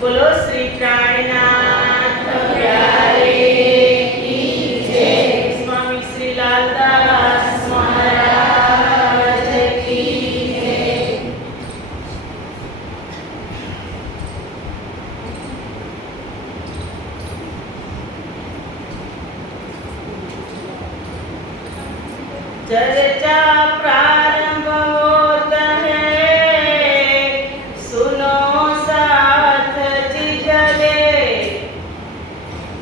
बोलो श्री प्राणनाथ प्यारे की जय। स्वामी श्री लालदास महाराज की जय। चर्चा प्रारंभ होता है, सुनो साथ जिजले,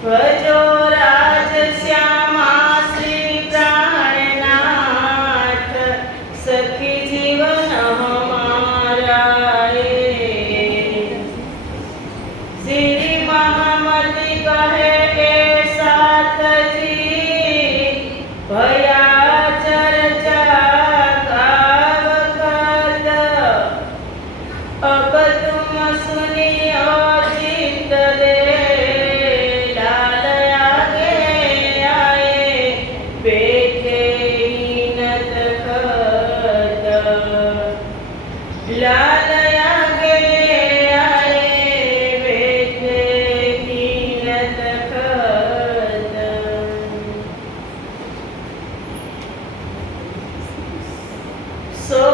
भजो राज श्यामा श्री प्राणनाथ, सखी जीवन हमारा श्री महामती कहे के साथ जी, भया अब तुम सुनियो चित्त दे, लाल आगे आए बैठे नत खत, लाल आगे आए बैठे नत खत। सो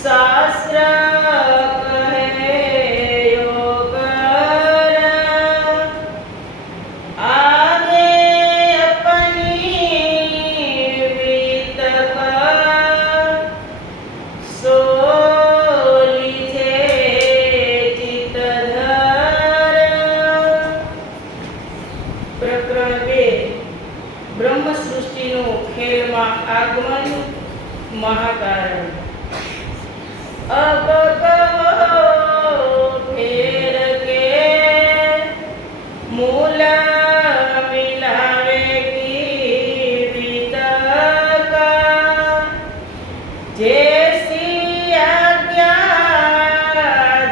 शास्त्र अब कहो फेर के मूल मिलावे की बीत का जैसी आज्ञा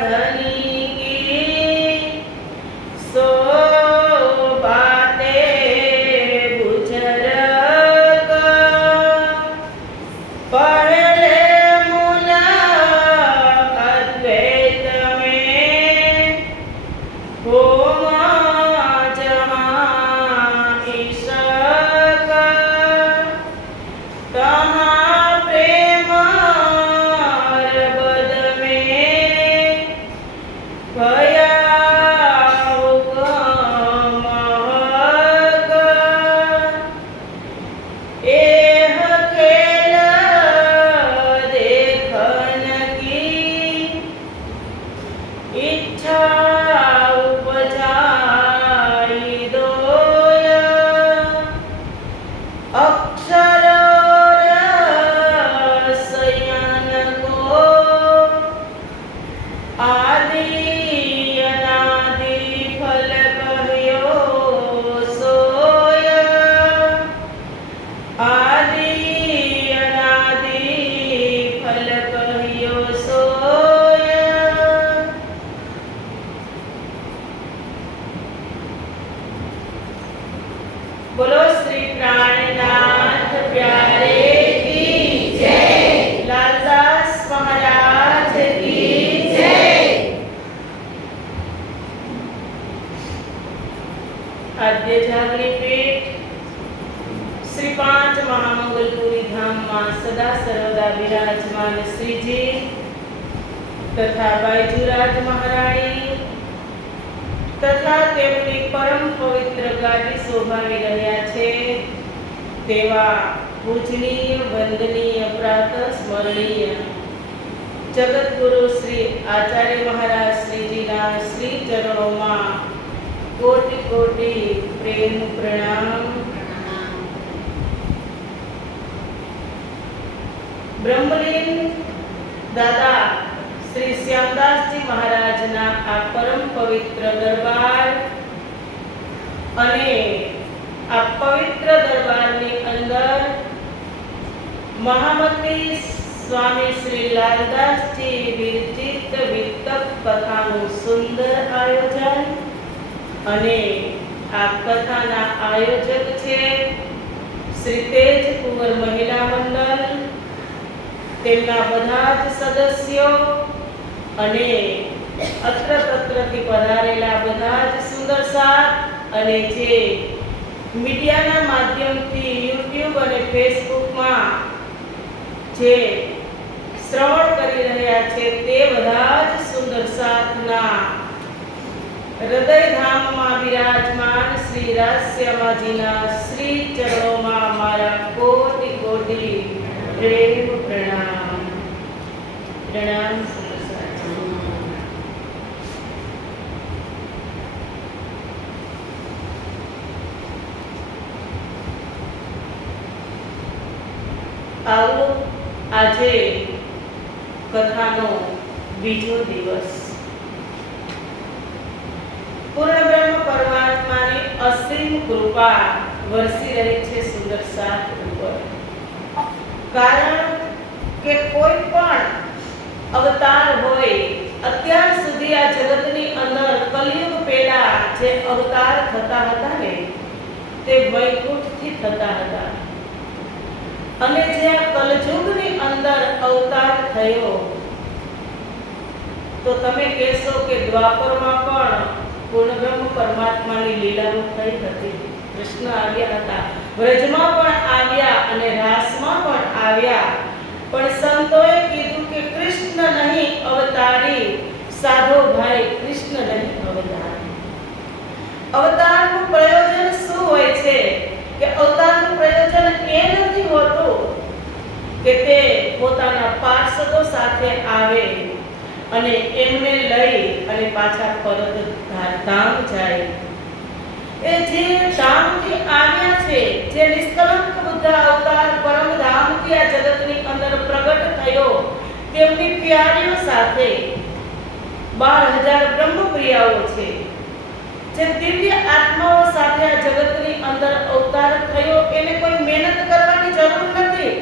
धनी की सो बातें गुजर का पहले अद्वैत में होमा जहाँ ईश्वर का तहाँ प्रेम बद में भया हुक्म का एह खेल देखन की इच्छा उपजाई दोया अक्षर रसयन को आदि अनादि फल कहियो सोया आदि अनादि फल कहियो सोया। बोलो श्री प्राणनाथ प्यारे की जय, लालदास महाराज की जय। आद्य जागरी पीठ श्री पांच महामंगलपुरी धाम में सदा सर्वदा विराजमान श्रीजी तथा बायजुराज महाराणी तथा તેમની પરમ પવિત્ર ગાદી શોભાવી રહ્યા છે તેવા પૂજનીય વંદનીય પ્રાત સ્મરણીય જગતગુરુ શ્રી આચાર્ય મહારાજ શ્રીજીના શ્રી ચરણોમાં કોટી કોટી પ્રેમ પ્રણામ। ब्रह्मलीन दादा श्री श्यामदास जी महाराज ना आ परम पवित्र दरबार अने आ पवित्र दरबार नी अंदर महामती स्वामी श्री लालदास जी विरचित वितक कथा नु सुंदर आयोजन अने आ कथा ना आयोजक छे श्री तेज कुंवर महिला मंडल તેમના બધા જ સદસ્યો અને અત્ર તત્રથી પધારેલા બધા જ સુંદર સાથ અને જે મીડિયાના માધ્યમથી યુટ્યુબ અને ફેસબુકમાં જે શ્રવણ કરી રહ્યા છે તે બધા જ સુંદર સાથના હૃદયધામમાં વિરાજમાન શ્રી રાશ્યામાજીના શ્રી ચરણોમાં મારા કોટી કોટી प्रेम प्रणाम प्रणाम। आओ આજે કથાનો બીજો દિવસ પૂર્ણ બ્રહ્મ પરમાત્માની અસીમ કૃપા વરસી રહી છે સુંદર સાથ ઉપર। कारण के कोई पण अवतार होय અત્યાર સુધી આ જગતની અંદર કલિયુગ પહેલા જે અવતાર થતા હતા ને તે વૈકુંઠથી થતા હતા અને જે આ કલયુગની અંદર અવતાર થયો તો તમે કહેશો કે દ્વાપરમાં પણ પૂર્ણ બ્રહ્મ પરમાત્માની લીલાઓ થઈ હતી। કૃષ્ણ આવ્યા હતા, વ્રજમાં પણ આવ્યા અને રાસમાં પણ આવ્યા, પણ સંતોએ કીધું કે કૃષ્ણ નહીં અવતારી, સાધો ભાઈ કૃષ્ણ નહીં અવતારી। અવતારનું પ્રયોજન શું હોય છે કે અવતારનું પ્રયોજન એ નથી હોતું કે તે પોતાના પાર્ષદો સાથે આવે અને એમને લઈ અને પાછા પરત ધામ જાય। એ જે ધામથી આવ્યા છે, જે નિષ્કલંક બુદ્ધ અવતાર પરમ ધામથી આ જગતની અંદર પ્રગટ થયો, તેમની પ્યારીઓ સાથે 12,000 બ્રહ્મપ્રિયાઓ છે, જે દિવ્ય આત્માઓ સાથે આ જગતની અંદર અવતાર થયો. એને કોઈ મહેનત કરવાની જરૂર નથી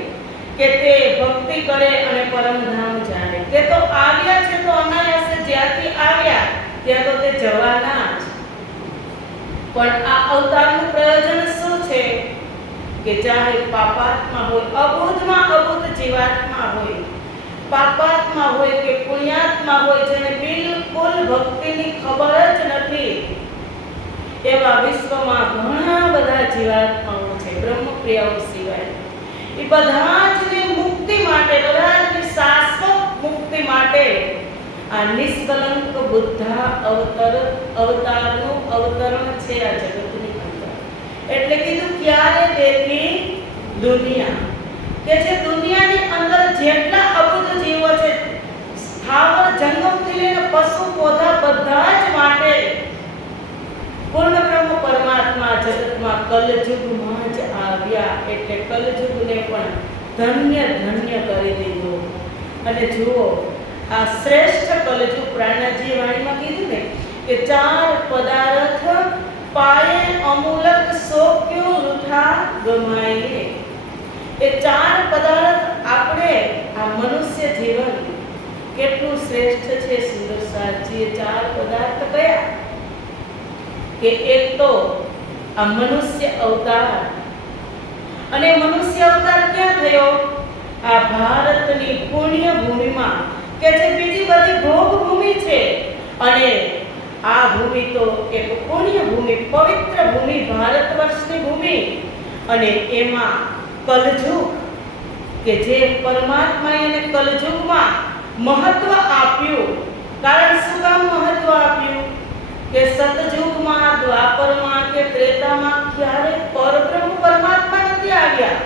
કે તે ભક્તિ કરે અને પરમધામ જાણે. તે તો આવ્યા છે તો અનાયાસે જ્યાંથી આવ્યા ત્યાં તો તે જવાના જ. પણ આ અવતારનું પ્રયોજન શું છે કે ચાહે પાપાત્મા હોય, અબુધમાં અબુધ જીવાત્મા હોય, પાપાત્મા હોય કે પુણ્યાત્મા હોય, જેને બિલકુલ ભક્તિની ખબર જ નથી, એવા વિશ્વમાં ઘણા બધા જીવાત્માઓ છે બ્રહ્મપ્રિયાઓ સિવાય. એ બધા જ મુક્તિ માટે, બધા જ શાશ્વત મુક્તિ માટે આ નિષ્કલંક બુદ્ધા અવતારનું અવતરણ છે આ જગતની અંદર. એટલે કીધું ક્યારે દેખી દુનિયા, કે જે દુનિયાની અંદર જેટલા અબુધ જીવો છે, સ્થાવર જંગમથી લઈને પશુ પૌધા બધા જ માટે પૂર્ણ બ્રહ્મ પરમાત્મા જગતમાં કલયુગમાં જ આવ્યા. એટલે કલયુગને પણ ધન્ય ધન્ય કરી દીધો. અને જુઓ આ શ્રેષ્ઠ કલયુગ પ્રાણજી વાણીમાં કીધું ને કે 4 પદાર્થ પાયે અમૂલક સોક્યો વૃથા ગમાઈએ. એ 4 પદાર્થ આપણે આ મનુષ્ય જીવન કેટલું શ્રેષ્ઠ છે. સુંદર સાચી 4 પદાર્થ કયા કે એક તો આ મનુષ્ય અવતાર. અને મનુષ્ય અવતાર ક્યાં થયો? આ ભારતની પુણ્ય ભૂમિમાં, કે જે બીજી બધી ભોગ ભૂમિ છે, અને આ ભૂમિ તો એક પુણ્ય ભૂમિ, પવિત્ર ભૂમિ, ભારત વર્ષની ભૂમિ. અને એમાં કલયુગ, કે જે પરમાત્માએ એને કલયુગમાં મહત્વ આપ્યું. કારણ શું કામ મહત્વ આપ્યું? કે સતયુગમાં, દ્વાપરમાં કે ત્રેતામાં ક્યારે પરબ્રહ્મ પરમાત્મા નથી આવ્યા.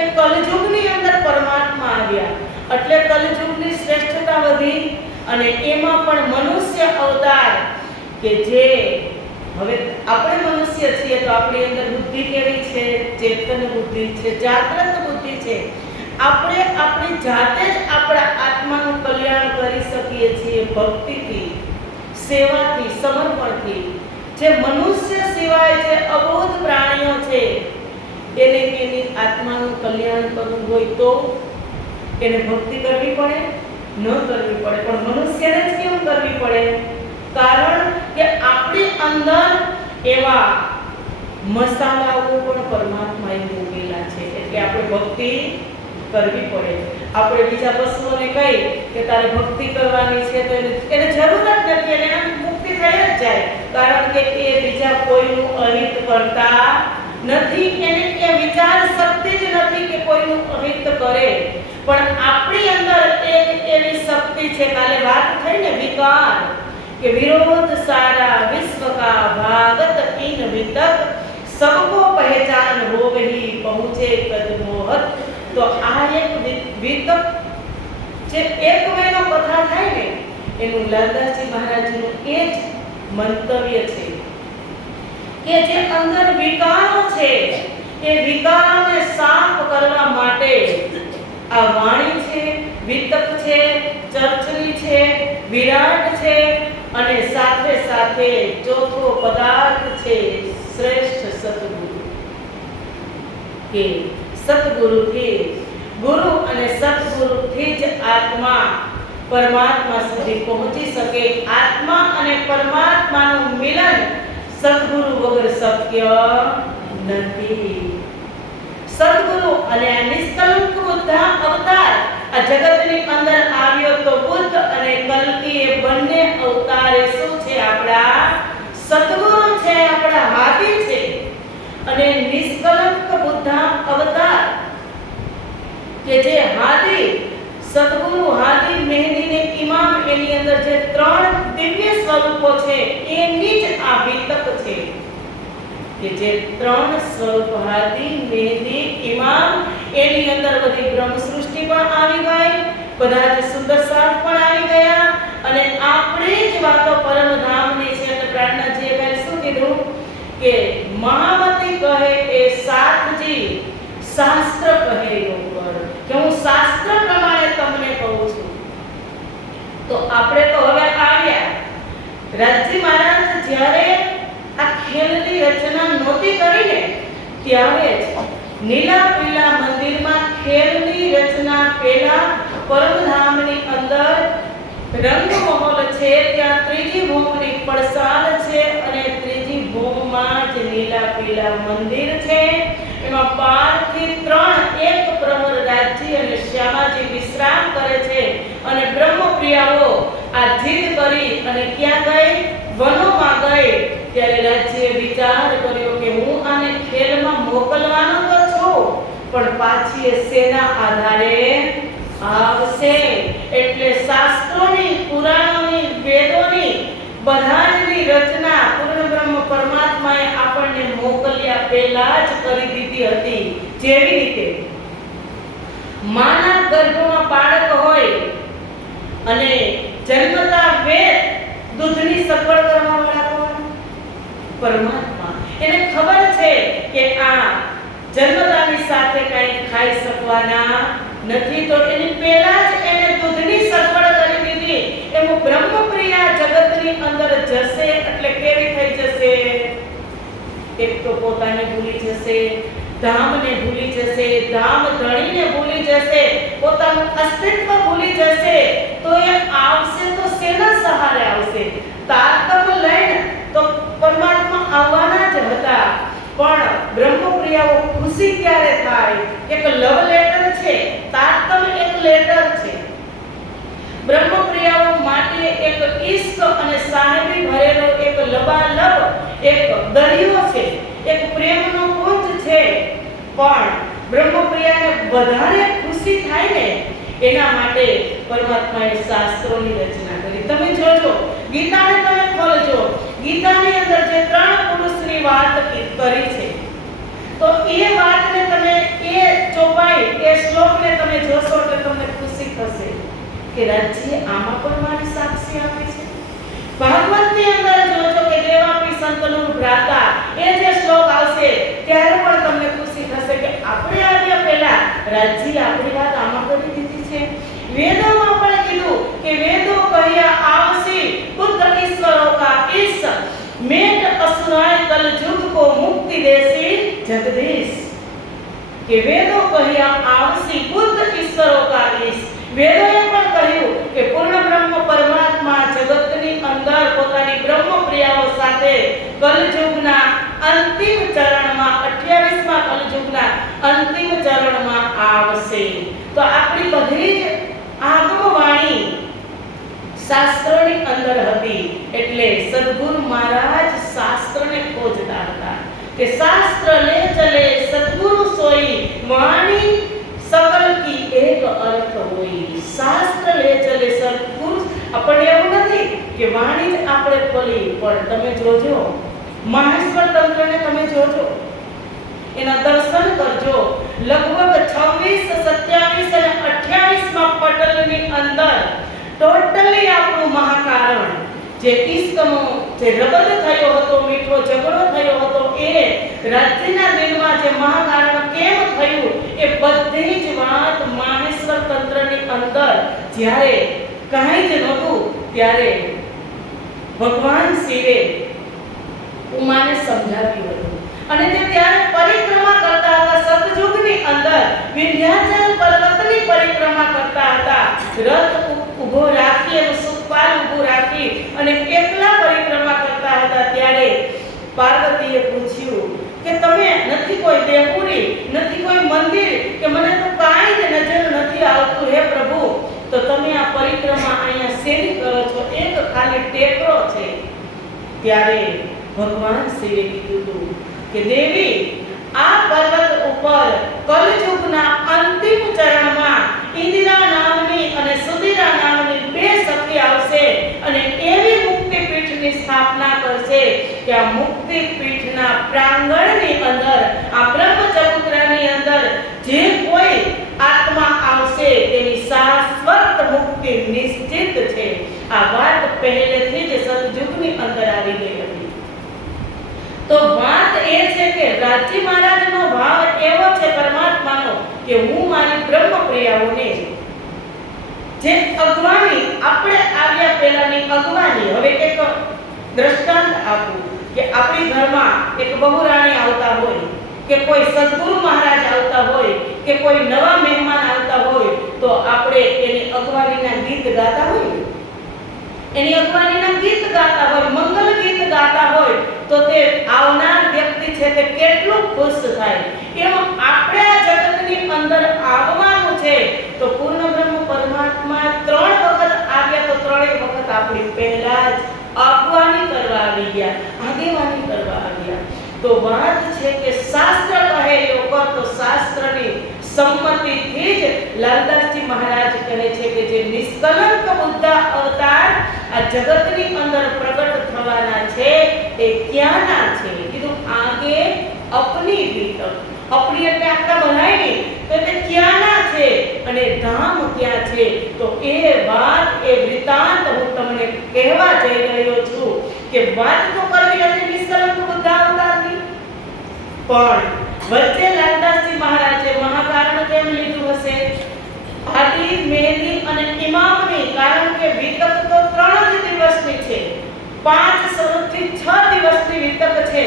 એ કલયુગની અંદર પરમાત્મા આવ્યા. એટલે કલયુગની શ્રેષ્ઠતા વધી. અને એમાં પણ મનુષ્ય અવતાર, કે જે હવે આપણે મનુષ્ય છીએ તો આપણી અંદર બુદ્ધિ કેવી છે? ચેતન બુદ્ધિ છે, જાગ્રત બુદ્ધિ છે. આપણે આપણી જાતે જ આપણા આત્માનું કલ્યાણ કરી શકીએ છીએ ભક્તિથી, સેવાથી, સમર્પણથી. જે મનુષ્ય સિવાય જે અબોધ પ્રાણીઓ છે, એને એની આત્માનું કલ્યાણ કરવું હોય તો એને ભક્તિ કરવી પડે? ન કરવી પડે. પણ મનુષ્યને જ કેમ કરવી પડે? કારણ કે આપણી અંદર એવા મસાલાઓ પણ પરમાત્માએ મૂકેલા છે. એટલે આપણે ભક્તિ કરવી પડે. આપણે બીજા પશુઓને કહી કે તારે ભક્તિ કરવાની છે તો એને જરૂર જ નથી, અને એનાથી મુક્તિ થઈ જ જાય. કારણ કે એ બીજા કોઈનું અહિત કરતા નથી. એને એ વિચાર શક્તિ જ નથી કે કોઈનું અહિત કરે. પણ આપણી અંદર એક એવી શક્તિ છે. કાલે વાત થઈ ને વિકાર, કે વિરોધ સારા વિશ્વ કા ભાગત इन वितक सबको पहचान हो वही पहुंचे कदमोहत. તો આ એક વિતક જે એક મહિનો કથા થાય ને, એનું લાલદાસજી મહારાજનું એ જ મંતવ્ય છે કે જે અંદર વિકારો છે, એ વિકારોને સાફ કરવા માટે આ વાણી છે, વિતક છે, ચર્ચની છે, વિરાટ છે, અને સાથે સાથે ચોથો પદાર્થ છે શ્રેષ્ઠ સતગુરુ. કે સતગુરુથી, ગુરુ અને સતગુરુથી જ આત્મા પરમાત્મા સુધી પહોંચી શકે. આત્મા અને પરમાત્માનું મિલન સતગુરુ વગર શક્ય નથી. સતગુરુ અને આ નિષ્કલંક બુદ્ધા અવતાર આ જગતની અંદર આવ્યો તો બુદ્ધ અને કલ્કી એ બંને અવતાર શું છે? આપણા સતગુરુ છે, આપણા હાદી છે. અને નિષ્કલંક બુદ્ધા અવતાર, કે જે હાદી, સતગુરુ, હાદી, મહેંદી ને ઇમામ, એની અંદર જે 3 દિવ્ય સ્વરૂપો છે, એની જ આ વિતક છે. કે જે 3 સ્વરૂપ, હાદી, મહેંદી, ઇમામ, એની અંદર બધી બ્રહ્મ સૃષ્ટિ પણ આવી ગઈ, બધા જ સુંદર સાથ પણ આવી ગયા. અને આપણી જ વાતો પરમધામની છે. અને પ્રાર્થનાજીએ કઈ શું કીધું કે મહામતી કહે એ સાથજી શાસ્ત્ર કહે યોગર. કે હું શાસ્ત્ર પ્રમાણે તમને કહું છું. તો આપણે તો હવે આવ્યા. રાજજી મહારાજ જ્યારે આ ખેલની રચના નહોતી કરીને ત્યારે જ નીલા પીલા મંદિરમાં ખેલની રચના પહેલા પરમધામની અંદર રંગમહોલ છે, ત્યાં ત્રીજી ભૂમની પડસાલ છે અને ત્રીજી ભૂમમાં જ નીલા પીલા મંદિર છે. એમાં 12 થી 3 એક પ્રહર રાજજી અને શ્યામાજી વિશ્રામ કરે છે અને બ્રહ્મપ્રિયાઓ આ જીદ કરી અને ક્યાં ગઈ? વનોમાં ગઈ. ત્યારે રાજ્યએ વિચાર કર્યો કે હું આને ખેલમાં મોકલવાનો તો છું, પણ પાછી એ શેના આધારે આવશે? એટલે શાસ્ત્રોની, પુરાણોની, વેદોની બધાની રચના પૂર્ણ બ્રહ્મ પરમાત્માએ આપણને મોકલ્યા પહેલા જ કરી દીધી હતી. જેવી રીતે માના ગર્ભમાં બાળક હોય અને જન્મતા વેદ દૂધની સગવડ કરવાવાળા કોણ? પરમાત્મા. એને ખબર છે કે આ જન્મતાની સાથે કંઈ ખાઈ શકવાના નથી, તો એની પહેલા જ એને દૂધની સગવડ કરી દીધી. એમ બ્રહ્મપ્રિયા જગતની અંદર જશે એટલે કેવી થઈ જશે? એક તો પોતાને ભૂલી જશે, ધામને ભૂલી જશે, ધામ ધણીને ભૂલી જશે, પોતાનું અસ્તિત્વ ભૂલી જશે. તો એ આવશે તો શેના સહારે આવશે? તારતમ્ય લઈને તો પરમાત્મા આવવાના જ હતા, પણ બ્રહ્મપ્રિયાઓ ખુશી ક્યારે થાય? એક લવ લેટર છે, તારતમ્ય એક લેટર છે. બ્રહ્મપ્રિયાઓ માટે એક ઈશ્ક અને સાહેબી ભરેલો એક લબાલબ એક દરિયો છે, એક પ્રેમનો પુંજ છે. પણ બ્રહ્મપ્રિયાને વધારે ખુશી થાય ને એના માટે પરમાત્માએ શાસ્ત્રોની રચના કરી. તમે જોજો, ગીતાને તમે ખોલજો, ગીતાની અંદર જે 3 પુરુષની વાત કરી છે, તો એ વાતને તમે, એ ચોપાઈ, એ શ્લોકને તમે જોશો એટલે તમને ખુશી થશે કે રાજ્ય આમાં પણ મારી સાક્ષી આપે છે. ભાગવતની અંદર જોજો કે દેવાપી સંતનું ભ્રાતા, એ જે શ્લોક આવશે ત્યારે પણ તમને ખુશી થશે કે આપણે આવ્યા પહેલા રાજ્ય આપણી વાત આમાં કરી દીધી છે. વેદોમાં પણ કીધું કે વેદો કહ્યા આવશે બુદ્ધ ઈશ્વરો કા ઈશ મેટ असुराय कल युग को मुक्ति देसी जगदीश. કે વેદો કહ્યા આવશે બુદ્ધ ઈશ્વરો કા ઈશ. વેદોએ પણ કહ્યું કે પૂર્ણ બ્રહ્મ પરમાત્મા જગતની અંદર પોતાની બ્રહ્મપ્રિયાઓ સાથે કલયુગના અંતિમ ચરણમાં, 28મા કલયુગના અંતિમ ચરણમાં આવશે. તો આપણી બધી જ આગમવાણી શાસ્ત્રોની અંદર હતી. એટલે સદગુરુ મહારાજ શાસ્ત્રને ખોજતા હતા કે શાસ્ત્ર લે ચલે સદગુરુ સોઈ વાણી सकल की एक अर्थ होई. शास्त्र ले चले सदगुरु. આપણે એવું નથી કે વાણી જ આપણે ખોલી, પણ તમે જોજો મહેશ્વર તંત્રને તમે જોજો, એના દર્શન કરજો. લગભગ 26, 27 અને 28મા પટલની અંદર ટોટલી આપણું મહાકારણ જે ઈશ્કનો જે રબદ થયો હતો, મીઠો ઝઘડો થયો હતો, એ રાજ્યના દિલમાં જે મહાકારણ કેમ થયું, એ બધી જ વાત માહેશ્વર તંત્રની અંદર જ્યારે કાંઈ જ નહોતું ત્યારે ભગવાન શિવે ઉમાને સમજાવ્યું હતું. અને તે ત્યારે પરિક્રમા કરતા હતા, સતયુગની અંદર વિંધ્યાચલ પર્વતની પરિક્રમા કરતા હતા. રથ ઊભો રાખી અને સુખપાલ ઊભો રાખી અને એકલા પરિક્રમા કરતા હતા. ત્યારે પાર્વતીએ પૂછ્યું કે તમે નથી કોઈ દેહુરી, નથી કોઈ મંદિર, કે મને તો કાંઈ જ નજર નથી આવતું, હે પ્રભુ, તો તમે આ પરિક્રમા અહીંયા શેની કરો છો? એક ખાલી ટેકરો છે. ત્યારે ભગવાન શિવે કીધું કે દેવી, આ પર્વત ઉપર કલયુગના અંતિમ ચરણમાં ઇન્દિરા નામની અને સુધીરા નામની 2 સખી આવશે અને એવી મુક્તિપીઠની સ્થાપના કરશે કે આ મુક્તિપીઠના પ્રાંગણની અંદર, આ બ્રહ્મચબૂતરાની અંદર જે કોઈ આત્મા આવશે તેની શાશ્વત મુક્તિ નિશ્ચિત છે. આ વાત પહેલેથી જ સતયુગની અંદર આવી ગઈ હતી. તો વાત એ છે કે રાજજી મહારાજનો ભાવ એવો છે પરમાત્માનો કે હું મારી બ્રહ્મપ્રિયાઓને જે અજ્ઞાની આપણે દ્રષ્ટાંત આપું કે આપણી ઘરમાં એક બહુરાણી આવતા હોય કે કોઈ સદગુરુ મહારાજ આવતા હોય કે કોઈ નવા મહેમાન આવતા હોય તો આપણે એની અગવાનીના ગીત ગાતા હોય, એની અગવાનીના ગીત ગાતા હોય, મંગલ ગીત ગાતા હોય તો તે આવનાર વ્યક્તિ છે તે કેટલું ખુશ થાય. એમ આપણે આ જગતની અંદર આવવાનું છે તો પૂર્ણ બ્રહ્મ પરમાત્મા 3 વખત આવ્યા તો 3 વખત આપણી પહેલા જ અગવાની કરવા આવી ગયા, આગેવાની કરવા આવ્યા. તો વાત છે કે શાસ્ત્ર કહે યોગ તો શાસ્ત્રની સંમતિથી જ લાલદાસજી મહારાજ કહે છે કે જે નિષ્કલંક બુદ્ધ અવતાર આ જગતની અંદર પ્રગટ થવાના છે એ ક્યાંના છે. કીધું આગે અપની રીત, અપની એટલે આખા બનાવી તો તે ક્યાંના છે અને ધામ ક્યાં છે. તો એ વાત એ વૃતાંત હું તમને કહેવા જઈ રહ્યો છું કે વાત તો કરવી હતી નિષ્કલંક બુદ્ધ અવતારની, પણ વચ્ચે લાલદાસજી મહારાજે મહાકારણ કેમ લીધું હશે? આદિ, મેહદી અને ઇમામની, કારણ કે વિતક તો 3 જ દિવસની છે, 5 થી 6 દિવસની વિતક છે,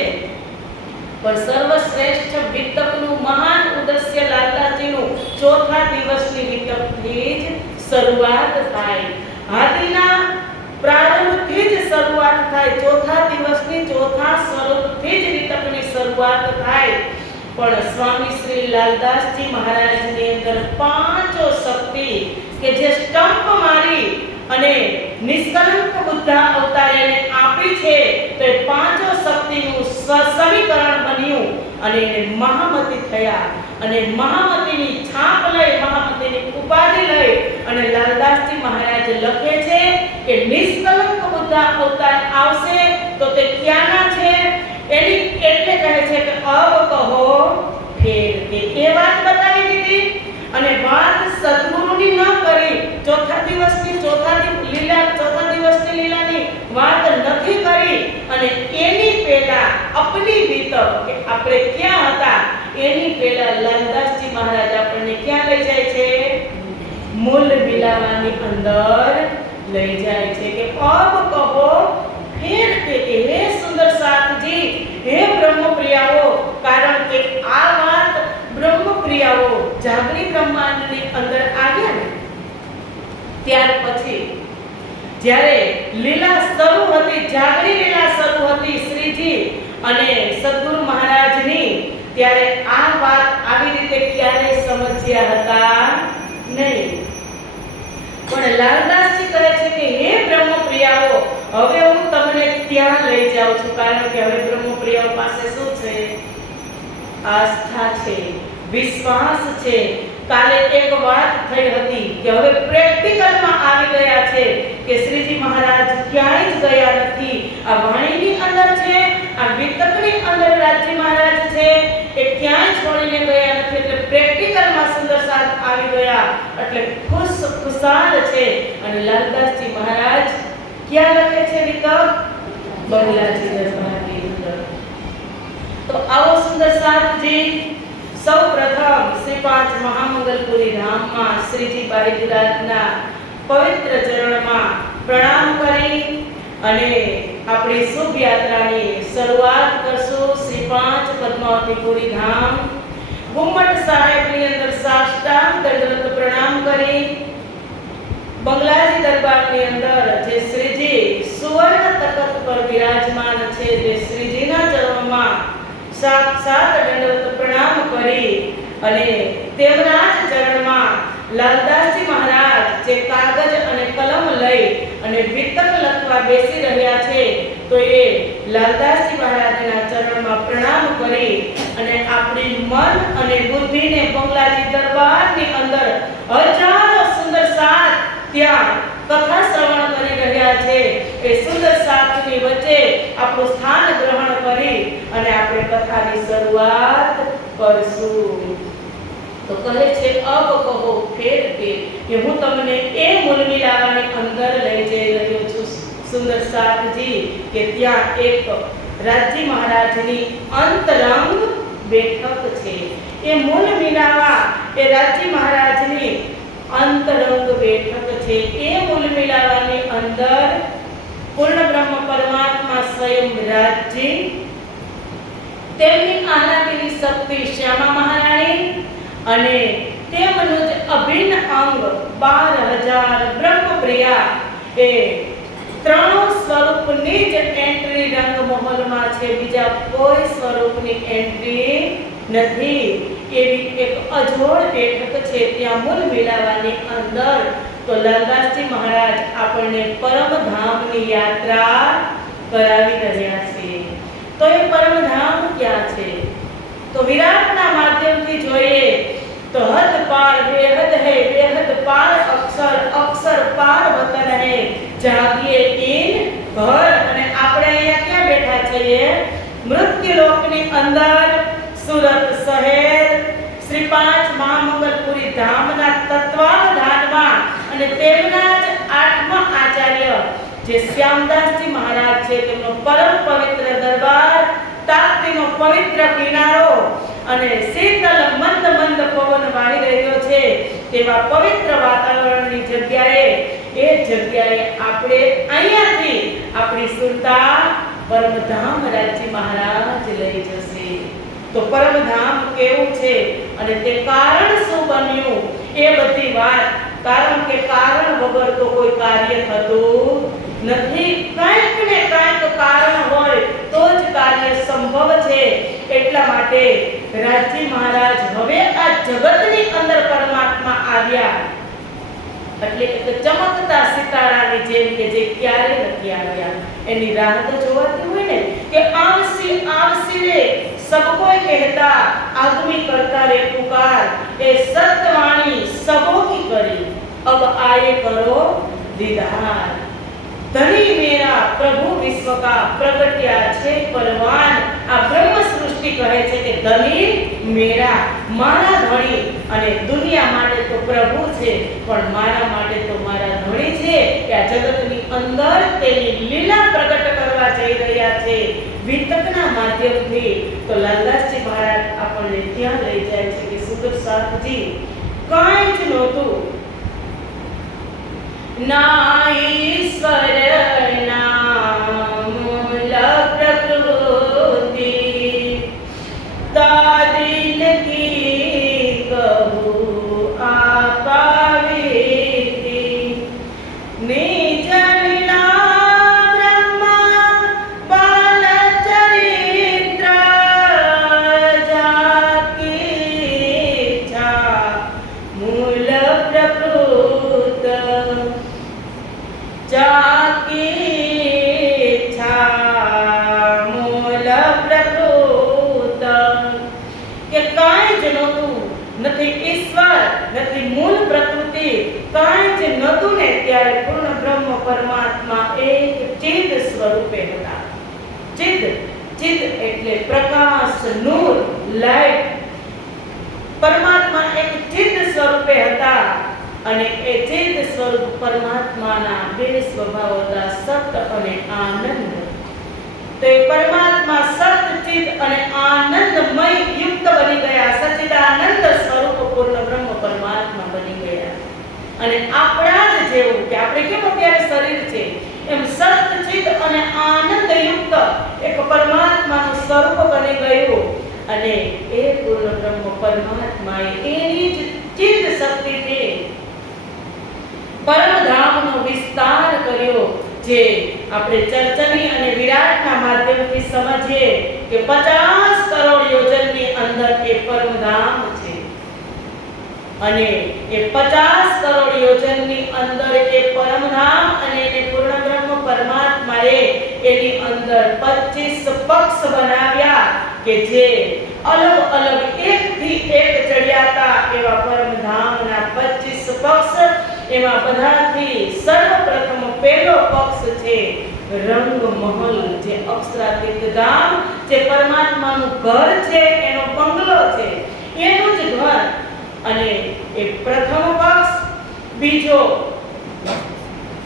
પણ સર્વશ્રેષ્ઠ વિતકનું મહાન ઉદ્દેશ્ય લાલદાસજીનું 4થા દિવસની વિતકથી જ શરૂઆત થાય. આદિના પ્રારંભથી જ શરૂઆત થાય, 4થા દિવસની 4થા સ્વરૂપથી જ વિતકની શરૂઆત થાય. પણ સ્વામી શ્રી લાલદાસજી મહારાજની અંદર 5 શક્તિ કે જે સ્ટમ્પ મારી અને નિષ્કલંક બુદ્ધ અવતારે આપી છે તો એ 5 શક્તિનું સમીકરણ બન્યું અને એને મહામતી થયા. અને મહામતીની છાપ લઈ, મહામતીની ઉપાધિ લઈ અને લાલદાસજી મહારાજ લખે છે કે નિષ્કલંક બુદ્ધ અવતાર આવશે તો તે ક્યાંના છે એની એટલે કહે છે કે અબ કહો ફેર કે એ વાત બતાવી દીધી અને વાત સદગુરુની ન કરી, ચોથા દિવસની લીલાની વાત નથી કરી અને એની પહેલા અપની વિતક કે આપણે ક્યાં હતા એની પહેલા લાલદાસજી મહારાજ આપણને ક્યાં લઈ જાય છે? મૂળ મિલાવાની અંદર લઈ જાય છે કે અબ કહો ફેર કે હે સુંદર સાથજી, હે બ્રહ્મપ્રિયાઓ, કારણ કે આ વાત બ્રહ્મપ્રિયાઓ જાગરી બ્રહ્માંડની અંદર આવ્યા ને ત્યાર પછી જ્યારે લીલા શરૂ હતી, જાગરી લીલા શરૂ હતી શ્રીજી અને સદગુરુ મહારાજની, ત્યારે આ વાત આવી રીતે ક્યારેય સમજ્યા હતા નહીં. પણ લાલદાસજી કહે છે કે હે બ્રહ્મપ્રિયાઓ, હવે હું તમને ત્યાં લઈ જાઉં છું, કારણ કે હવે બ્રહ્મપ્રિયાઓ પાસે શું છે? આસ્થા છે, વિશ્વાસ છે. કાલે એક વાત થઈ હતી કે હવે પ્રેક્ટિકલમાં આવી ગયા છે કે શ્રીજી મહારાજ ક્યાંય જ ગયા નથી. આ વાણીની અંદર છે, આ વિતકની અંદર રાજજી મહારાજ છે, એ ક્યાંય છોડીને ગયા નથી. એટલે પ્રેક્ટિકલમાં સુંદર સાથ આવી ગયા એટલે ખુશાલ છે. અને લાલદાસજી મહારાજ ક્યાં લખે છે વિતક? બગલાજી દરબારની અંદર. તો આવો સુંદર સાથજી સૌ પ્રથમ શ્રી 5 મહામંગલપુરી ધામમાં શ્રીજી બારીગુરાજના પવિત્ર ચરણમાં પ્રણામ કરી અને આપણી શુભ યાત્રાની શરૂઆત કરશું. શ્રી 5 પદ્માવતીપુરી ધામ ગુમ્મટ સાહેબની અંદર સાષ્ટાંગ દંડવત પ્રણામ કરી બંગલાજી દરબારની અંદર જે શ્રીજી સુવર્ણ તખત પર વિરાજમાન છે તે શ્રીજીના ચરણોમાં સાક્ષાત દંડવત પ્રણામ કરી અને તેમના જ ચરણમાં લાલદાસજી મહારાજ જે કાગજ અને કલમ લઈ અને વિતક લખવા બેસી રહ્યા છે તો એ લાલદાસજી મહારાજના ચરણમાં પ્રણામ કરી અને આપણી મન અને બુદ્ધિને બંગલાજી દરબારની અંદર હજારો સુંદર સાથ ત્યાં કથા શ્રવણ કરી રહ્યા છે. એ સુંદર સાથની વચ્ચે આપણું સ્થાન ગ્રહણ કરી અને આપણે કથાની શરૂઆત કરશું. તો કહે છે અબ કહો ફેર કે હું તમને એ મૂળ મિલાવાની અંદર લઈ જઈ રહ્યો છું સુંદર સાથજી કે ત્યાં એક રાજજી મહારાજની અંતરંગ બેઠક છે. એ મૂળ મિલાવા એ રાજજી મહારાજની અંતરંગ બેઠક છે. એ મૂળ મિલાવાની અંદર પૂર્ણ બ્રહ્મ પરમાત્મા તેમ રાજજી, તેમની આનાદિની શક્તિ શ્યામા મહારાણી અને તેમનું જ અભિન્ન અંગ 12,000 બ્રહ્મપ્રિયા એ ત્રણેય સ્વરૂપની જ એન્ટ્રી રંગમહલમાં છે, બીજા કોઈ સ્વરૂપની એન્ટ્રી નથી. એવી એક અજોડ બેઠક છે, ત્યાં મૂળ મિલાવાની અંદર તો લાલદાસજી મહારાજ આપણને પરમધામની યાત્રા કરાવી રહ્યા છે. તો એ પરમધામ ક્યાં છે? તો વિરાટના માધ્યમથી જોઈએ તો હદ પાર બેહદ હૈ, બેહદ પાર અક્ષર, અક્ષર પાર વતન હૈ, જાગીએ ઇન ઘર. અને આપણે અહીંયા ક્યાં બેઠા છીએ? મૃત્યુલોકની અંદર સુરત શહેર શ્રી 5 મહામંગલપુરી ધામના તત્વાવધાનમાં અને તેમના જ 8મા આચાર્ય જે શ્યામદાસજી મહારાજ છે, તેમનો પરમ પવિત્ર દરબાર, તાપ્તીનો પવિત્ર કિનારો અને શીતલ મંદ મંદ પવન વાહી રહ્યો છે તેવા પવિત્ર વાતાવરણની જગ્યાએ આપણે અહીંયાથી આપણી સુરતા પરમધામ રાજજી મહારાજ લઈ જશે. તો પરમધામ કેવું છે અને તે કારણ શું બન્યું એ બધી વાત, કારણ કે કારણ વગર તો કોઈ કાર્ય થતું નથી. કંઈક ને કંઈક કારણ હોય તો જ કાર્ય સંભવ છે. એટલા માટે રાજજી મહારાજ હવે આ જગતની અંદર પરમાત્મા આવ્યા એટલે એક ચમકતા સિતારાની જેમ કે જે ક્યારે નથી આવ્યા એની રાહ તો જોવાતી હોય ને કે આવસી રે सब कोई कहता, आदमी करता रे पुकार, ए सत्यवाणी सबों की करी, अब आए करो दीदार. धनी मेरा प्रभु विश्व का प्रगट्या છે પરવાન. આ બ્રહ્મ સૃષ્ટિ કહે છે કે ધની મેરા, મારા ધણી, અને દુનિયા માટે તો પ્રભુ છે પણ મારા માટે તો મારા ધણી છે. કે આ જગતની અંદર તેની લીલા પ્રગટ કરવા જઈ રહ્યા છે વિતકના માધ્યમથી. તો લાલદાસજી મહારાજ આપણને ત્યાં લઈ જાય છે કે સુગત સાધજી કાંઈ જ નહોતું, ના ઈશ્વર ના મૂલ પ્રકૃતિ, તાદિન કી કહું આપાવિતી, નિજ નથી ઈશ્વર, નથી મૂળ પ્રકૃતિ, કાંઈ જ નહોતું ને ત્યારે પૂર્ણ બ્રહ્મ પરમાત્મા એક ચિદ સ્વરૂપે હતા. ચિદ એટલે પ્રકાશ, નૂર, લાઈટ. પરમાત્મા એક ચિદ સ્વરૂપે હતા અને એ ચિદ સ્વરૂપ પરમાત્માના બે સ્વભાવ હતા, સત અને આનંદ. તે પરમાત્મા સત, ચિત અને આનંદમય યુક્ત બની ગયા, સચ્ચિદાનંદ સ્વરૂપ પૂર્ણ બ્રહ્મ પરમાત્મા બની ગયા. અને આપણા જ જેવું કે આપણે કેમ અત્યારે શરીર છે એમ સત, ચિત અને આનંદ યુક્ત એક પરમાત્માનું સ્વરૂપ બની ગયું. અને એ પૂર્ણ બ્રહ્મ પરમાત્માએ એની જ ચિદ શક્તિથી પરમધામનો વિસ્તાર કર્યો. જે આપણે ચર્ચની અને વિરાટના માધ્યમથી સમજીએ કે 50 કરોડ યોજનની અંદર એ પરમધામ છે અને એ 50 કરોડ યોજનની અંદર એ પરમધામ અને એને પૂર્ણ બ્રહ્મ પરમાત્માએ એની અંદર 25 પક્ષ બનાવ્યા કે જે અલગ અલગ એકથી એક ચડ્યાતા એવા પરમધામના 25 પક્ષ. એમાં બધાથી સર્વપ્રથમ પહેલો પક્ષ છે રંગમહલ, જે અક્ષરાતીત ધામ, જે પરમાત્માનું ઘર છે, એનો બંગલો છે, એનું જ ઘર. અને એ પ્રથમ પક્ષ. બીજો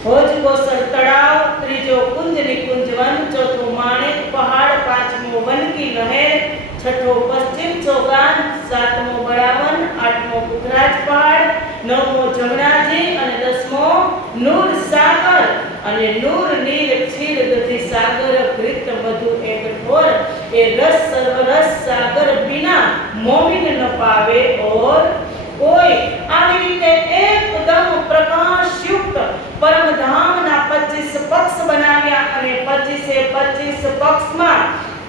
ભોજકોસર તળાવ, ત્રીજો કુંજ નિકુંજ વન, ચોથો માણેક પહાડ, પાંચમો વનકી નહેર, છઠ્ઠો પશ્ચિમ ચોગાન, સાતમો બળાવન, આઠમો પુખરાજ પહાડ, નવમો જમનાજી અને દસમો નૂર સાગર. અને નૂર નીર ક્ષીર દધી સાગર ઘૃત મધ ए रस सर्वरस सागर बिना मोमिन न पावे और कोई। આવી રીતે એકદમ પ્રકાશયુક્ત પરમધામના 25 પક્ષ બનાવ્યા અને 25 પક્ષમાં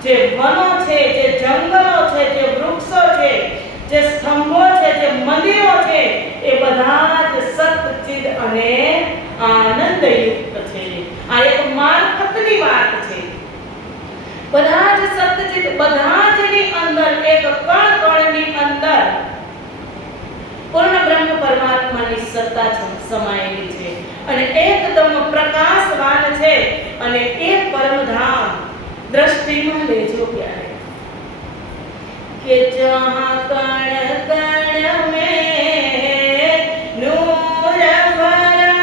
જે વનો છે, જે જંગલો છે, જે વૃક્ષો છે, જે સ્તંભો છે, જે મંદિરો છે, એ બધા જ સતચિદ અને આનંદયુક્ત છે. આ એક મારફતની વાત છે. બધા જ સતચિદ, બધા જની અંદર એક કણ કણની અંદર પૂર્ણ બ્રહ્મ પરમાત્માની સત્તા સમાયેલી છે અને એકદમ પ્રકાશવાન છે. અને એ પરમધામ દ્રષ્ટિમાં લેજો ક્યારે કે જહાં કણ કણ મેં નૂર ભરા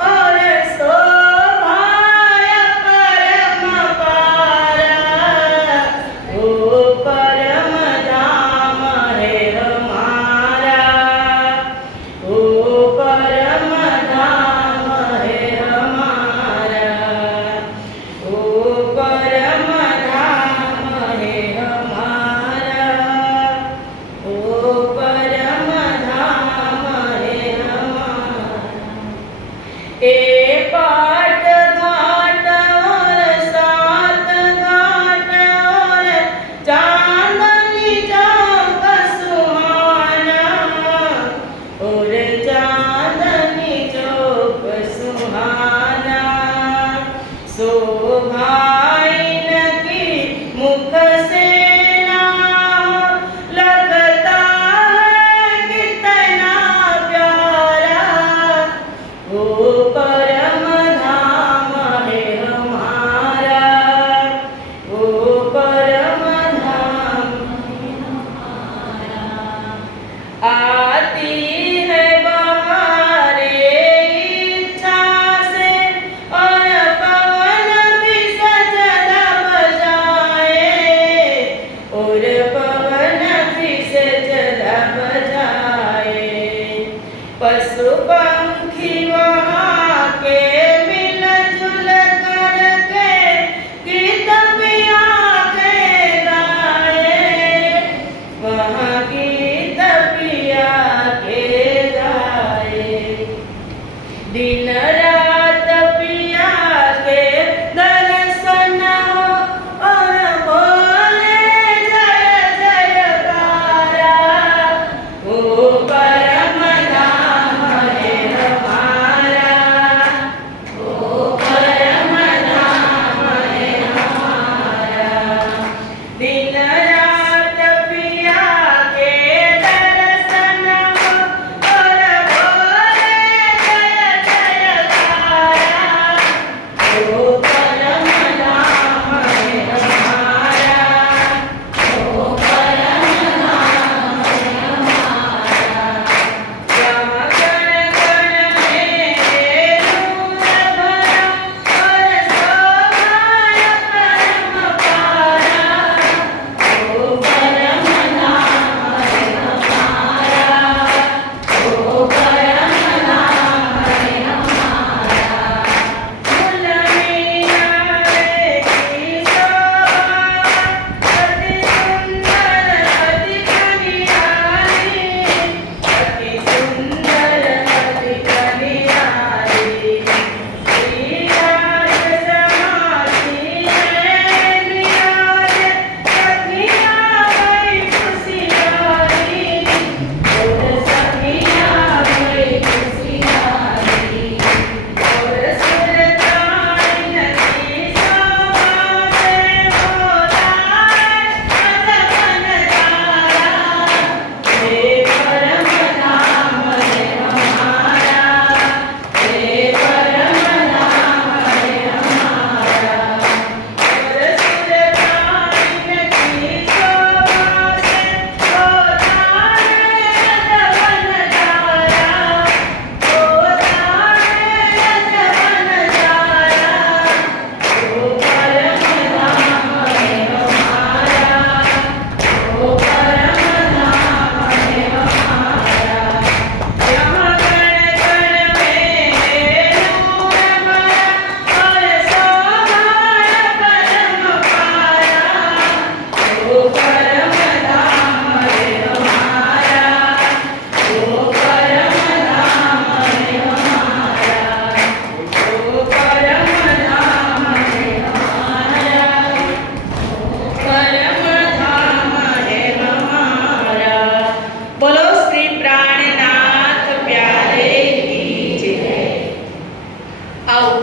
और शोभाया परम पारा, ओ परम धाम है हमारा, ओ परम धाम है हमारा, ओ परम धाम है हमारा, ओ परम धाम है हमारा. ए पाट घाट और सात घाट और चांदनी चौक सुहाना, और चांदनी चौक सुहाना, शोभाइन की मुख से ना लगता है कितना प्यारा, वो परम धाम है हमारा, वो परम धाम है हमारा. आती है बहारे इच्छा से और पवन भी सज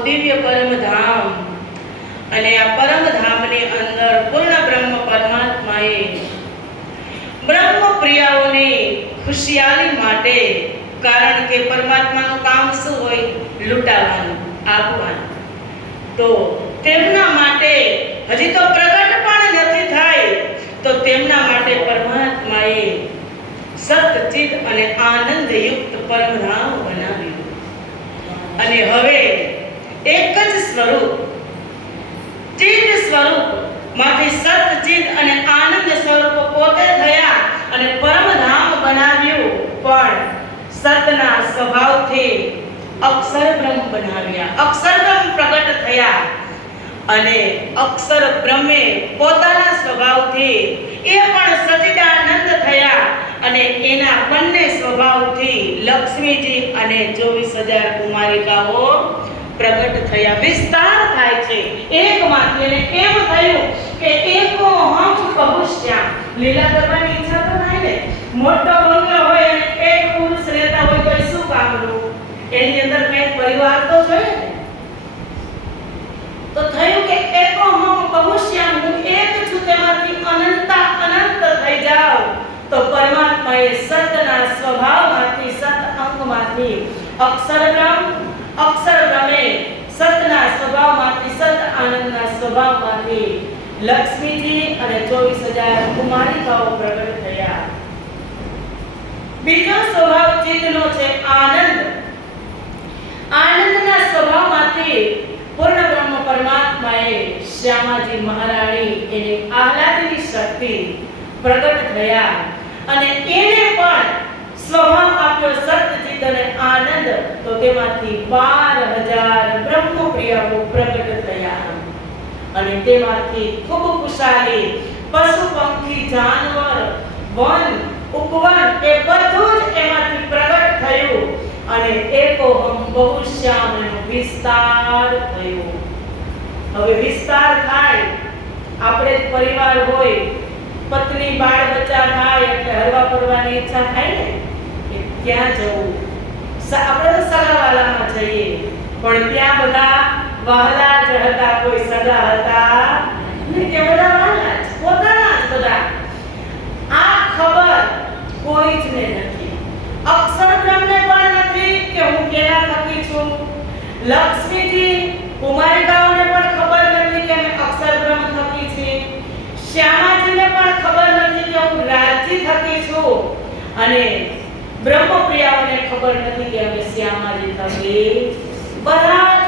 દિવ્ય પરમધામ, અને આ પરમધામની અંદર પૂર્ણ બ્રહ્મ પરમાત્માએ બ્રહ્મ પ્રિયાઓની ખુશિયાલી માટે, કારણ કે પરમાત્માનું કામ શું હોય? લૂંટાવાનું, આપવાનું. તો તેમના માટે હજી તો પ્રગટ પણ નથી થાય, તો તેમના માટે પરમાત્માએ સતચિત અને આનંદયુક્ત પરમધામ બનાવ્યું. અને હવે એક જ સ્વરૂપ, ચિત સ્વરૂપ માંથી સતચિત અને આનંદ સ્વરૂપ પોતે થયા અને પરમધામ બનાવ્યું. પણ સતના સ્વભાવથી અક્ષર બ્રહ્મ બનાવ્યા, અક્ષર બ્રહ્મ પ્રગટ થયા. અને અક્ષર બ્રહ્મે પોતાના સ્વભાવથી એ પણ સચ્ચિદાનંદ થયા, અને એના બંને સ્વભાવથી લક્ષ્મીજી અને 24,000 કુમારિકાઓ પ્રગટ થયા. વિસ્તાર થાય છે એકમાંથી. અને કેમ થયું કે એકો હમ બહુશ્યામ. લીલા કરવાની ઈચ્છા તો થાય ને. મોટો બંગલો હોય અને એક પુરુષ રહેતા હોય તો શું કામનું? એની અંદર કંઈક પરિવાર તો જોઈએ ને. તો થયું કે એકો હમ બહુશ્યામ, હું એક છું, તેમાંથી અનંતા અનંત થઈ જાવ. તો પરમાત્માએ સતના સ્વભાવમાંથી, સત અંગમાંથી અક્ષર બ્રહ્મે સતના સ્વભાવમાંથી, સત આનંદના સ્વભાવમાંથી લક્ષ્મીજી અને 24,000 કુમારિકાઓ પ્રગટ થયા. બીજો સ્વભાવ ચિત્તનો છે આનંદ. આનંદના સ્વભાવમાંથી પૂર્ણ બ્રહ્મ પરમાત્માએ શ્યામાજી મહારાણી, એની આહલાદની શક્તિ પ્રગટ થયા. અને એને પણ સ્વભાવ આપ્યો સતચિત અને આનંદ. તો તેમાંથી 12,000 બ્રહ્મપ્રિયાઓ પ્રગટ થયા. અને તેમાંથી ખૂબ ખુશાલી પશુ પંખી જાનવર વન ઉપવન એ બધું જ એમાંથી પ્રગટ થયું. અને એકોહમ બહુશ્યામનો વિસ્તાર થયો. હવે વિસ્તાર થાય, આપણે પરિવાર હોય, પત્ની બાળ બચ્ચા થાય એટલે હરવા ફરવાની ઈચ્છા થાય ને કે ક્યાં જવું. આપણે તો સગાવાલામાં જઈએ, પણ ત્યાં બધા વહાલા જ હતા, કોઈ સગા હતા નહીં, કે બધા વહાલા જ, પોતાના જ બધા. આ ખબર કોઈ જ ને નથી. અક્ષર બ્રહ્મને પણ નથી કે હું કેના થકી છું. લક્ષ્મીજી કુમારિકાઓને પણ ખબર નથી કે અમે અક્ષર બ્રહ્મ થકી છીએ. શ્યામાજીને પણ ખબર નથી કે હું રાજજી થકી છું. અને બ્રહ્મપ્રિયાઓને ખબર નથી કે અમે શ્યામાજી થકી. બધા જ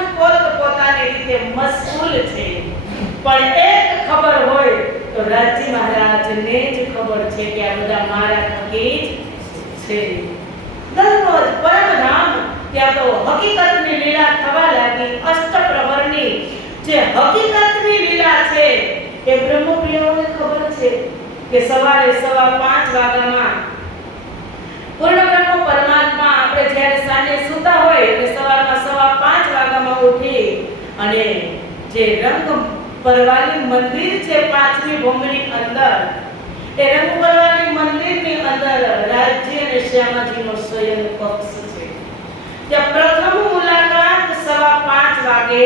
પોતાની રીતે મશગુલ છે. પણ એક ખબર હોય તો રાજજી મહારાજને જ ખબર છે કે આ બધા મારા થકી છે. દરરોજ પરમધામ ત્યાં તો હકીકતની લીલા થવા લાગી. અષ્ટપ્રહરની જે હકીકતની લીલા છે એ બ્રહ્મપ્રિયાઓને ખબર છે કે સવારે 5:15 વાગ્યામાં પૂર્ણ બ્રહ્મ પરમાત્મા, આપણે જ્યારે સાંજે સૂતા હોય એટલે સવારમાં 5:15 વાગ્યામાં ઉઠી અને જે રંગ પરવાલી મંદિર છે 5મી ભૂમિની અંદર, એ રંગ પરવાલી મંદિરની અંદર રાજ્ય અને શ્યામાજીનો શયન કક્ષ છે. ત્યાં પ્રથમ મુલાકાત 5:15 વાગે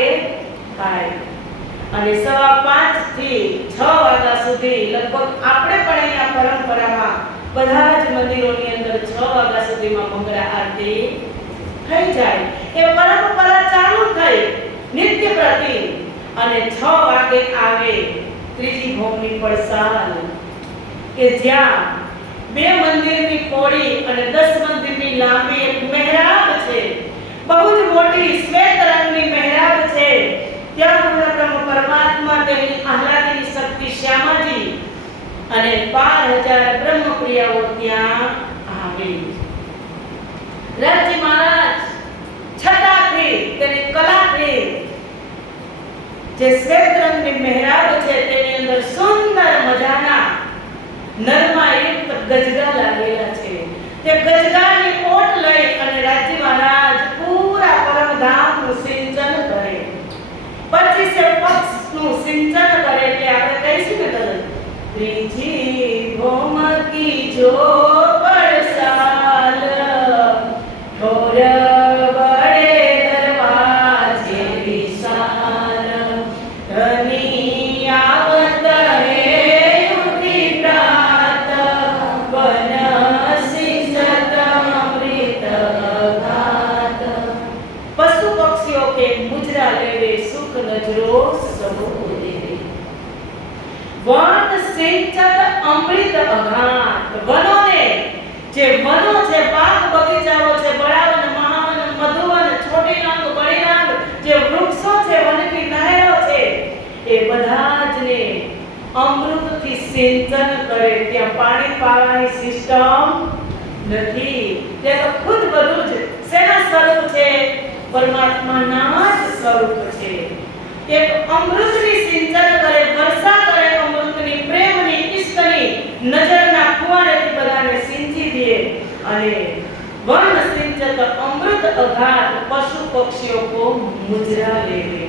થાય. અને 5:15 થી 6 વાગ્યા સુધી લગભગ આપણે પણ અહીંયા પરંપરામાં બધા જ મંદિરોની અંદર 6 વાગ્યા સુધીમાં મંગળા આરતી થઈ જાય. એ પરંપરા ચાલુ થઈ નિત્ય પ્રતિ. અને 6 વાગે આવે ત્રીજી ભૌમની પડસાલ, કે જ્યાં 2 મંદિરની પોળી અને 10 મંદિરની લાંબી એક મહેરાબ છે. બહુ જ મોટી શ્વેત રંગની મહેરાબ છે. ત્યાં પૂર્ણ પરમાત્મા, તેની આહલાદની શક્તિ શ્યામાજી અને 12,000 બ્રહ્મપ્રિયાઓ ત્યાં આવે. રાજજી મહારાજ છટાથી, તેની કલાથી જે શ્વેત રંગની મહેરાબ છે તેની અંદર સુંદર મજાના નરમાયુક્ત ગજગા લાગેલા છે. તે ગજગાની ઓટ લઈ અને રાજજી મહારાજ પૂરા પરમધામનું સિંચન કરે. 25 પક્ષનું સિંચન કરે એટલે આપણે કહીશું ને ત્રીજી ભૌમ કી જો પડસાલ ઠોર બડે દરવાજે સુખ નજરો સમૂહ દેવે વન સિંચત અમૃત અઘાત વનોને જે વનો છે બાગ બગીચાઓ છે બળાવન મહાવન મધુવન છોટી રંગ બળી રંગ જે વૃક્ષો છે વનની નહેરો છે એ બધા જને અમૃતથી સિંચન કરે ત્યાં પાણી પાવાની સિસ્ટમ નથી તે તો ખુદ બધું જ શેના સ્વરૂપ છે પરમાત્માના જ સ્વરૂપ છે એક અમૃતની સિંચન કરે વર્ષા કરે અમૃતની પ્રેમની ઈષ્ટની નજરના ફુવારેથી બધાને સિંચી દે અને વન સિંચત અમૃત અઘાત પશુ પક્ષીઓ કો મુજરા લેવે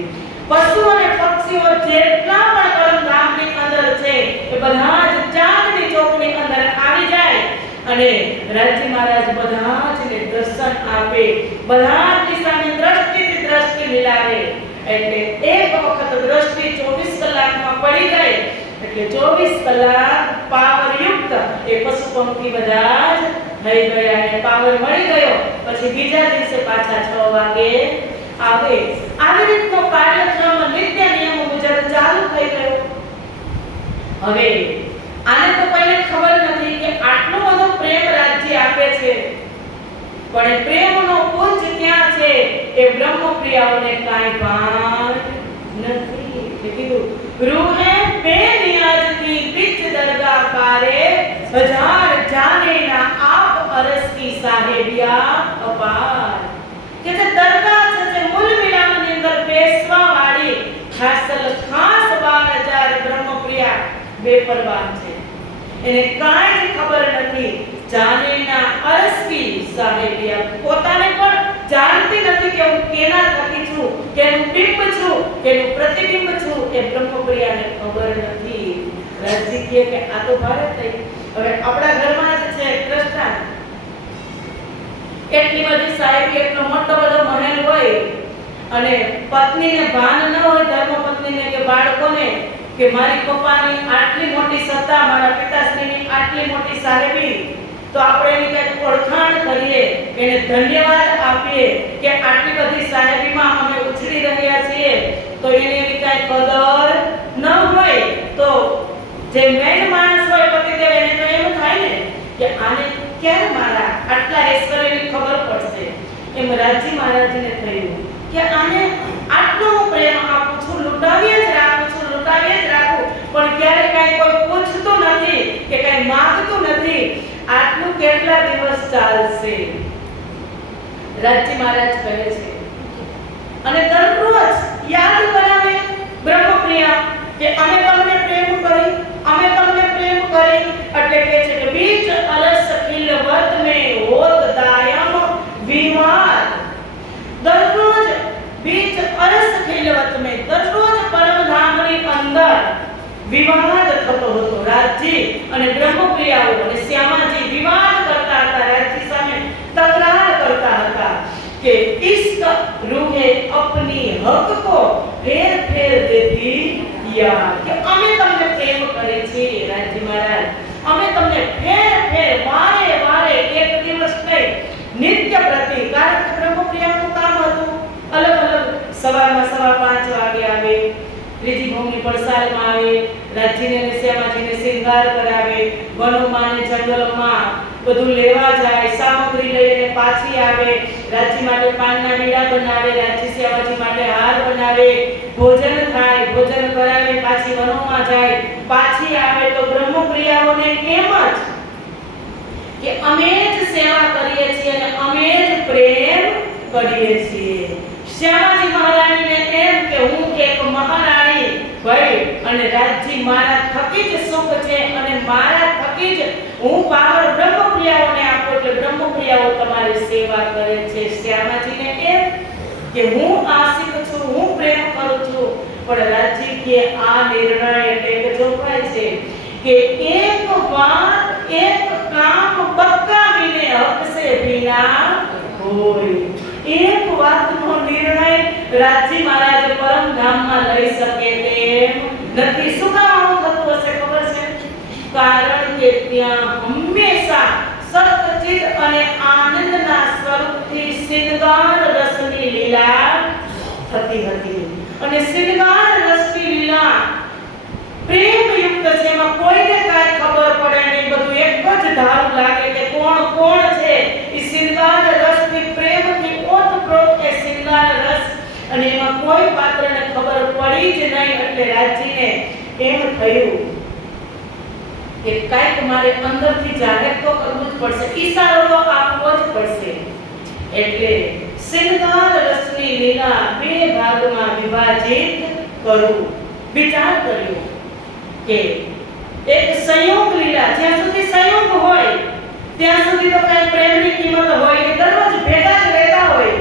પશુ અને પક્ષીઓ જેટલા પણ પરમધામની અંદર છે એ બધા જ ચાંદની ચોકની અંદર આવી જાય અને રાજી મહારાજ બધા જને દર્શન આપે બધા જ સામે દ્રષ્ટિથી દ્રષ્ટિ મિલાવે એટલે એક વખત દ્રષ્ટિ 24 કલાકમાં પડી ગઈ એટલે 24 કલાક પાવરયુક્ત એ પશુ પંખી બધા જ થઈ ગયા અને પાવર મળી ગયો પછી બીજા દિવસે પાછા 6 વાગે આવે આવી રીતનો કાર્યક્રમ નિત્ય નિયમો મુજબ ચાલુ થઈ ગયો હવે આને તો કોઈને ખબર નથી કે આટલો બધો પ્રેમ રાજ્ય આપે છે પણ એ પ્રેમનો પુંજ ક્યાં છે એ બ્રહ્મપ્રિયાઓને કાંઈ ભાન નથી એટલે કીધું રૂહે બેનિયાજથી બીચ દરગાહ પારે હજાર જાનેના આપ અરસ કી સાહેબિયા અપાર કે જે દરગાહ છે જે મૂલ વિરામની અંદર બેસવા વાળી ખાસ 12000 બ્રહ્મપ્રિયા બેપરવાહ છે એને કાંઈ જ ખબર નથી જાનેના અરસ કી સાહેબિયા પોતાને પણ જાણતી નથી કે હું કેના થકી છું કેનું બિંબ છું કેનું પ્રતિબિંબ છું એ બ્રહ્મપ્રિયાને ખબર નથી રાજજી કહે કે આ તો ભારત થઈ હવે આપણા ઘરમાં જ છે કૃષ્ણ એટલી બધી સાહેબી એટલો મોટો બધો મહેલ હોય અને પત્નીને ભાન ન હોય ધર્મપત્નીને કે બાળકોને કે મારી પપ્પાની આટલી મોટી સત્તા મારા પિતાશ્રીની આટલી મોટી સાહેબી તો આપણે એની કંઈક ઓળખાણ કરીએ એને ધન્યવાદ આપીએ કે આટલી બધી સાહેબીમાં અમે ઉછળી રહ્યા છીએ તો એની એવી કાંઈ કદર ન હોય તો જે મેન માણસ હોય પતિદેવ એને તો એમ થાય ને કે આને ક્યારે મારા આટલા ઐશ્વર્યની ખબર પડશે એમ રાજી મહારાજને થયું કે આને આટલો પ્રેમ આપું છું લૂંટાવીએ જ રાખું છું લૂંટાવીએ જ રાખું પણ ક્યારે કાંઈ કોઈ પૂછતું નથી કે કાંઈ માંગતું નથી આટલું કેટલા દિવસ ચાલશે રાજી મહારાજ કહે છે અને દરરોજ યાદ કરાવે બ્રહ્મપ્રિયા કે અમે તમને પ્રેમ કરી અમે તમને પ્રેમ કરી એટલે કહે છે કે બીચ અરસ ખિલવત મે હોત દાયમ વિવાદ દરરોજ બીચ અરસ ખિલવત મે દરરોજ પરમધામની અંદર વિવાદ થતો હતો રાજજી અને બ્રહ્મપ્રિયાઓ અને શ્યામાજી વિવાદ કરતા હતા રાજજી સામે તકરાર કરતા હતા કે ઇશ્ક રૂહે અપની હક કો ફેર ફેર દેતી યા કે અમે તમને પ્રેમ કરે છે રાજજી મહારાજ અમે તમને ફેર ફેર વારે વારે એક દિવસ નહીં નિત્ય પ્રતિ કારણ કે બ્રહ્મપ્રિયાનું કામ હતું અલગ અલગ સવારમાં 5:15 વાગે આવે ત્રીજી ભૂમિ પડસાલમાં આવે રાજજીને અને શ્યામાજીને શિંગાર કરાવે વનોમાં અને જંગલોમાં બધું લેવા જાય સામગ્રી લઈને પાછી આવે રાજજી માટે પાનના મીડા બનાવે રાજજી શ્યામાજી માટે હાર બનાવે ભોજન થાય ભોજન કરાવે પાછી વનોમાં જાય પાછી આવે તો બ્રહ્મપ્રિયાઓને એમ જ કે અમે જ સેવા કરીએ છીએ અને અમે જ પ્રેમ કરીએ છીએ શ્યામાજી મહારાણીને એમ કે હું એક મહારાણી ભાઈ અને રાજજી મારા થકી જ સુખ છે અને મારા થકી જ હું પાવર બ્રહ્મપ્રિયાઓને આપું એટલે બ્રહ્મપ્રિયાઓ તમારી સેવા કરે છે શ્યામાજીને એમ કે હું આશિક છું હું પ્રેમ કરું છું પણ રાજજી કે આ નિર્ણય એટલે કે જોખાય છે કે એક વાત એક કામ બકાવીને હક સે ભીના હોય એક વાતનો નિર્ણય રાજજી મહારાજ પરમધામમાં લઈ શકે તેમ નથી શું કામ થતું હશે ખબર છે કારણ કે ત્યાં હંમેશા સતચિત અને આનંદના સ્વરૂપથી સિંગાર રસની લીલા થતી હતી અને અને શૃંગાર રસની લીલા પ્રેમયુક્ત છે, એમાં કોઈને કાંઈ ખબર પડે નહીં, બધું એક જ ધારું લાગે કે કોણ કોણ છે. એ શૃંગાર રસની પ્રેમથી ઓતપ્રોત એ શૃંગાર રસ, અને એમાં કોઈ પાત્રને ખબર પડી જ નહીં. એટલે રાજીને એમ થયું કે કાંઈક મારે અંદરથી જાહેર તો કરવું જ પડશે, ઈશારો તો આપવો જ પડશે. એટલે શૃંગાર રસની લીલા બે ભાગમાં વિભાજિત કરું. વિચાર કર્યો કે એક સંયોગ લીલા, જ્યાં સુધી સંયોગ હોય ત્યાં સુધી તો કઈ પ્રેમની કિંમત હોય કે દરરોજ ભેગા જ રહેતા હોય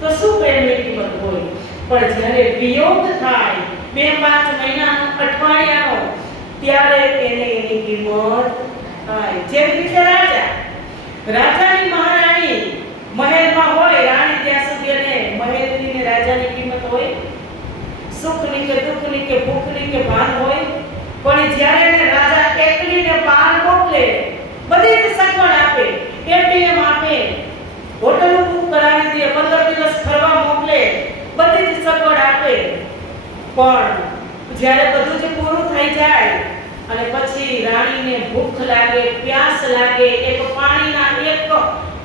તો શું પ્રેમની કિંમત હોય. પણ જ્યારે વિયોગ થાય 2-5 મહિનાનો, અઠવાડિયાનો, ત્યારે એને એની કિંમત થાય. જેમ રીતે રાજાની મહારાણી મહેલમાં હોય, રાણી ત્યાં સુધી અને મહેલની ને રાજાની કિંમત હોય, સુખની કે દુઃખની કે ભૂખની કે ભાન હોય. પણ જ્યારે એને રાજા એકલીને બહાર મોકલે, બધી જ સગવડ આપે, એટીએમ આપે, હોટલ બુક કરાવી દે, 15 દિવસ ફરવા મોકલે, બધી જ સગવડ આપે, પણ જ્યારે બધું જ પૂરું થઈ જાય અને પછી રાણીને ભૂખ લાગે, પ્યાસ લાગે, એક પાણીના એક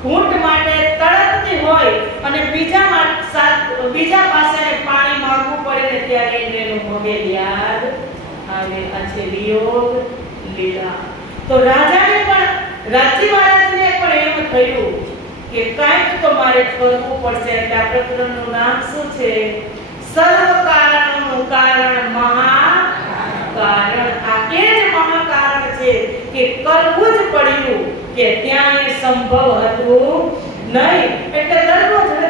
ઘૂંટ માટે તડપતી હોય અને બીજા પાસે પાણી માંગવું પડે ને ત્યારે એનું મોઢે યાદ આવે. આ છે વિયોગ લીલા. તો રાજાને પણ, રાજી મહારાજને પણ એમ થયું કે કાંઈક તો મારે કરવું પડશે. એટલે આ પ્રકરણનું નામ શું છે? સર્વ કારણોનું કારણ મહાકારણ. આ એ જ મહાકારણ છે કે કરવું જ પડ્યું, કે ત્યાં એ સંભવ હતું નહીં. એટલે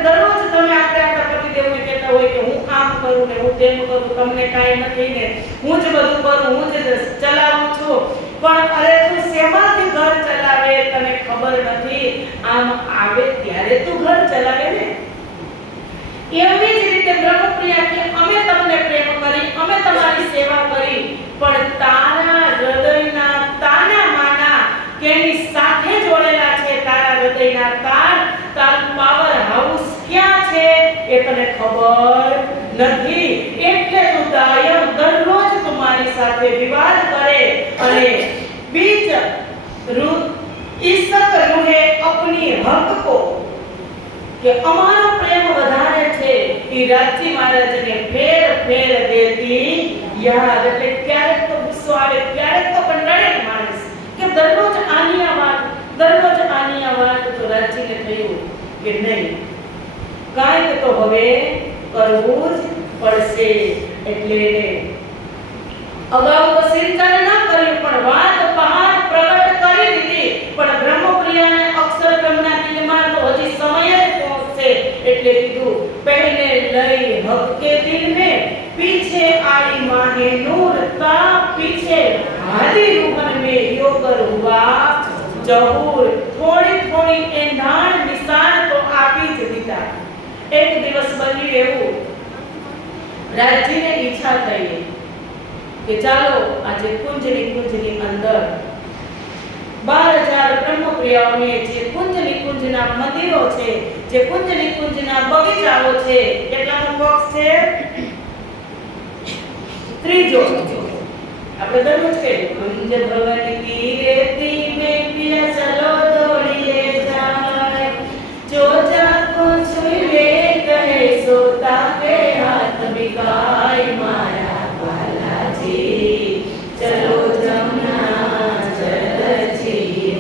દરરોજ તમે આપણા પતિદેવને કહેતા હોય કે હું આમ કરું ને હું તેમ કરું, તમને કાંઈ નથી ને હું જ બધું કરું, હું જ ચલાવું છું, પણ અરે તું શેમાંથી ઘર ચલાવે તને ખબર નથી. આમ આવે ત્યારે તું ઘર ચલાવે ને. એવી જ રીતે બ્રહ્મપ્રિયા કે અમે તમને પ્રેમ કરી, અમે તમારી સેવા કરી, પણ તારા હૃદયના તાના માના કેની સાથે જોડેલા છે, તારા હૃદયના તાર, તારું પાવર હાઉસ ક્યાં છે એ તને ખબર નથી. એટલે તું કાયમ દરરોજ તમારી સાથે વિવાદ કરે અને બીજ ઈસક રૂહે અપની હક કો, કે અમારો પ્રેમ વધારે છે, એ રાજી મહારાજને ફેર દેતી યાદ. એટલે ક્યારેક તો ગુસ્સો આવે, ક્યારેક તો કંટાળે માણસ કે દરરોજ આની આ વાત. તો રાજીને થયું કે નહીં, કાંઈક તો હવે કરવું જ પડશે. એટલે અગાઉ તો સિંચન ના કર્યું, પણ વાત પહાડ પ્રગટ કરી દીધી. પણ બ્રહ્મપ્રિયાને અક્ષરબ્રહ્મના દિલમાં તો હજી સમય જ પહોંચશે. એટલે કીધું, પહેલે લઈ હક કે દિલ में, पीछे आई माहे नूर, ता पीछे हादी रूहन में योगर हुआ जहूर. થોડી એંધાણ નિશાન તો આપી જ દીધા. એક દિવસ બન્યું એવું, રાજજીને ઈચ્છા થઈ કે ચાલો આજે કુંજની અંદર 12,000 બ્રહ્મપ્રિયાઓને, જે કુંજના મંદિરો છે, જે કુંજના બગીચાઓ છે, કેટલામો બોક્સ છે? ત્રીજો. આપણે દરરોજ કહીએ, કુંજ ભવન કી રેતી મેં પિયા ચલો દોડીએ જાય, જો જાકો છુઈ લે કહે સોતા કે હાથ બિકાય મારા બાલાજી, ચલો જમના જલજી.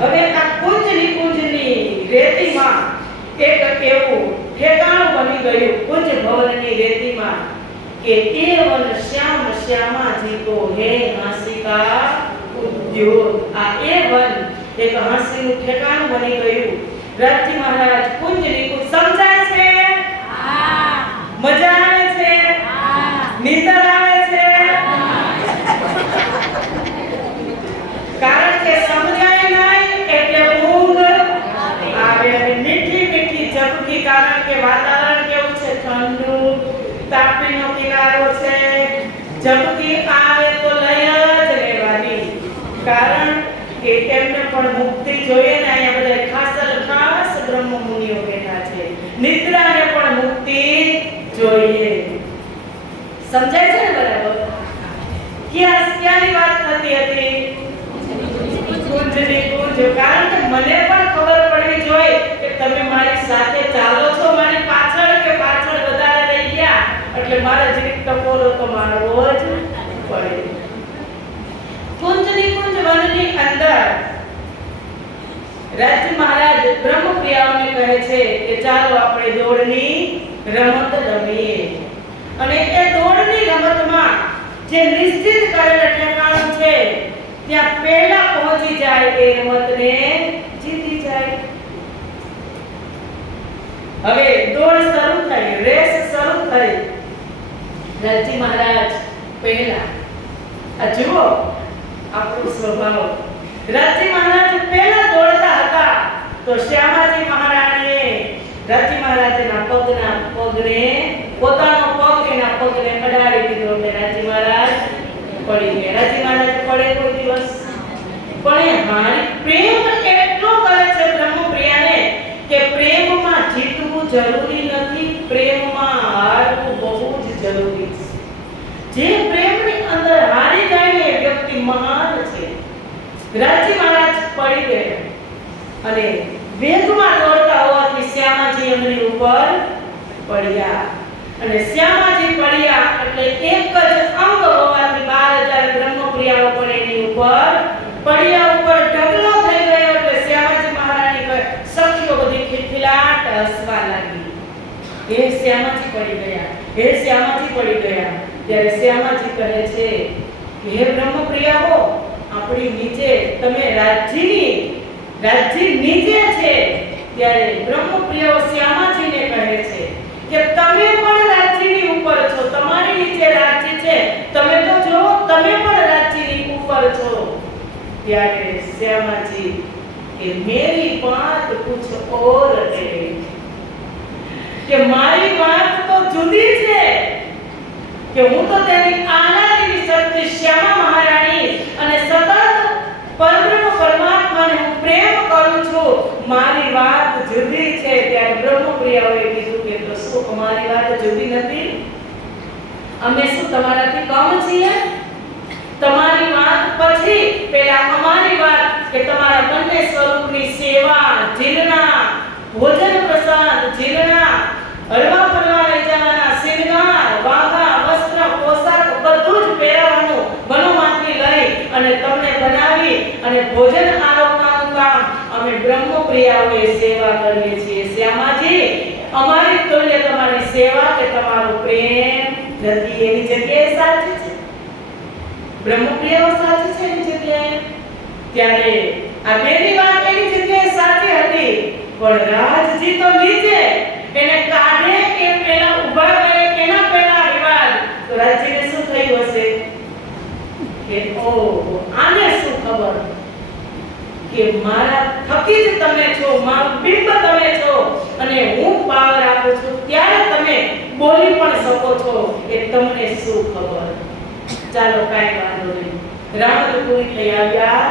હવે આ કુંજની રેતીમાં એક એવું ઠેકાણું બની ગયું, કુંજ ભવનની રેતીમાં, કે એ વન શ્યામા જીતો હે હાંસી કા ઉદ્યોગ. આ એ વન એક હાંસીનું ઠેકાણું બની ગયું. રાજી મહારાજ કુંજની કુંજ સમજાય છે? હા. મજા આવે છે? હા. નીંદર આવે છે? કારણ કે સમજાય નહીં એટલે ઊંઘ આવે. અને મીઠી ઝબકી, કારણ કે વાતાવરણ કેવું છે? ઠંડુ, તાપીનો કિનારો છે, ઝબકી આવે તો લઈ જ લેવાની. કારણ કે એમને પણ મુક્તિ જોઈએ ને. અહીંયા બધા ખાસ બ્રહ્મ મુનિઓ બેઠા છે, નિદ્રાને પણ મુક્તિ જોઈએ. સમજાય છે ને બરાબર? ક્યાંની વાત થતી હતી? કુંજની કુંજ. કારણ કે મને પણ ખબર પડવી જોઈએ કે તમે મારી સાથે ચાલો છો, મારી પાછળ કે પાછળ વધારે રહી ગયા, એટલે મારે જીત ટકોરો તો મારવો જ પડે. કુંજની કુંજ વનની અંદર રાજી મહારાજ બ્રહ્મપ્રિયાઓને કહે છે કે ચાલો આપણે દોડની રમત રમીએ. અને એ દોડની રમતમાં જે નિશ્ચિત કરેલ ઠેકાણું છે ત્યાં પહેલા પહોંચી જાય એ રમતને જીતી જાય. હવે દોડ શરૂ થઈ, રેસ શરૂ થઈ. રાજી મહારાજ પહેલા, આ જુઓ આપણો સ્વભાવ. રાજી મહારાજ પહેલા દોડતા હતા તો શ્યામાજી મહારાણીએ રાજી મહારાજના પગને પોતાનો પગ એના પગને અડાડી દીધો એટલે રાજી મહારાજ પડી ગયા. રાજી મહારાજ પડે કોઈ દિવસ? પણ એ હારી પ્રેમ એટલો કરે છે બ્રહ્મપ્રિયાને કે પ્રેમમાં જીતવું જરૂરી નથી, પ્રેમમાં હારવું બહુ જ જરૂરી છે. જે પ્રેમની અંદર હારી જાય ને એ વ્યક્તિ મહાન છે. રાજી મહારાજ પડી ગયા અને વેગમાં દોડતા હોવાથી શ્યામાજી એમની ઉપર પડ્યા. અને શ્યામાજી પડ્યા એટલે એક જ અંગ હોવાથી 12,000 બ્રહ્મપ્રિયાઓ પણ એની ઉપર પડ્યા. ઉપર ઢગલો થઈ ગયો એટલે શ્યામાજી મહારાણી સખીઓ બધી ખિલખિલાટ હસવા લાગી. હે શ્યામાજી પડી ગયા, હે શ્યામાજી પડી ગયા. ત્યારે શ્યામાજી કહે છે કે હે બ્રહ્મપ્રિયાઓ, આપણી નીચે તમે રાજ્ય નીચે છે. ત્યારે બ્રહ્મપ્રિયાઓ શ્યામાજીને કહે છે કે તમે પણ રાજ્યની ઉપર છો, તમારી નીચે રાજ્ય છે, તમે તો જો તમે પણ રાજ્યની ઉપર છો. ત્યારે શ્યામાજી કે મેરી બાત કુછ ઓર હે, કે મારી વાત તો જુદી છે, કે હું તો તેની આનાની શક્તિ શ્યામા મહારાણી અને સતત પરબ્રહ્મ પરમાત્માને હું પ્રેમ કરું છું, મારી વાત જુદી છે. ત્યારે બ્રહ્મપ્રિયાઓએ કીધું કે તો શું અમારી વાત જુદી નથી? અમે શું તમારાથી કમ છીએ? તમારી વાત પછી પહેલા અમારી વાત કે તમારા બંને સ્વરૂપની સેવા, જીર્ણા, ભોજન પ્રસાદ, જીર્ણા, હરવા ફરવા લઈ જવાના, શૃંગાર, વાઘા, વસ્ત્ર, પોશાક બધું જ પહેરવાનું વનોમાંથી લઈ અને તમને બનાવી અને ભોજન આરોગવાનું કામ અમે બ્રહ્મપ્રિયાઓએ સેવા કરીએ છીએ. શ્યામાજી, અમારી તુલ્ય તમારી સેવા કે તમારો પ્રેમ નથી. એની જગ્યાએ સાચી છે, બ્રહ્મપ્રિયાઓ સાચી છે એની જગ્યાએ. ત્યારે આ બેની વાત એની જગ્યાએ સાચી હતી, પણ રાજજી તો નીચે એને કાઢે કે પેલા ઊભા કરે એના પહેલા વિવાદ. તો રાજજીને શું થયું હશે કે ઓહો, આને શું ખબર કે મારા થકી જ તમે છો, મારું બિંબ તમે છો અને હું પાવર આપું છું ત્યારે તમે બોલી પણ શકો છો, એ તમને શું ખબર. ચાલો કાંઈ વાંધો નહીં. રાત પૂરી થઈ આવ્યા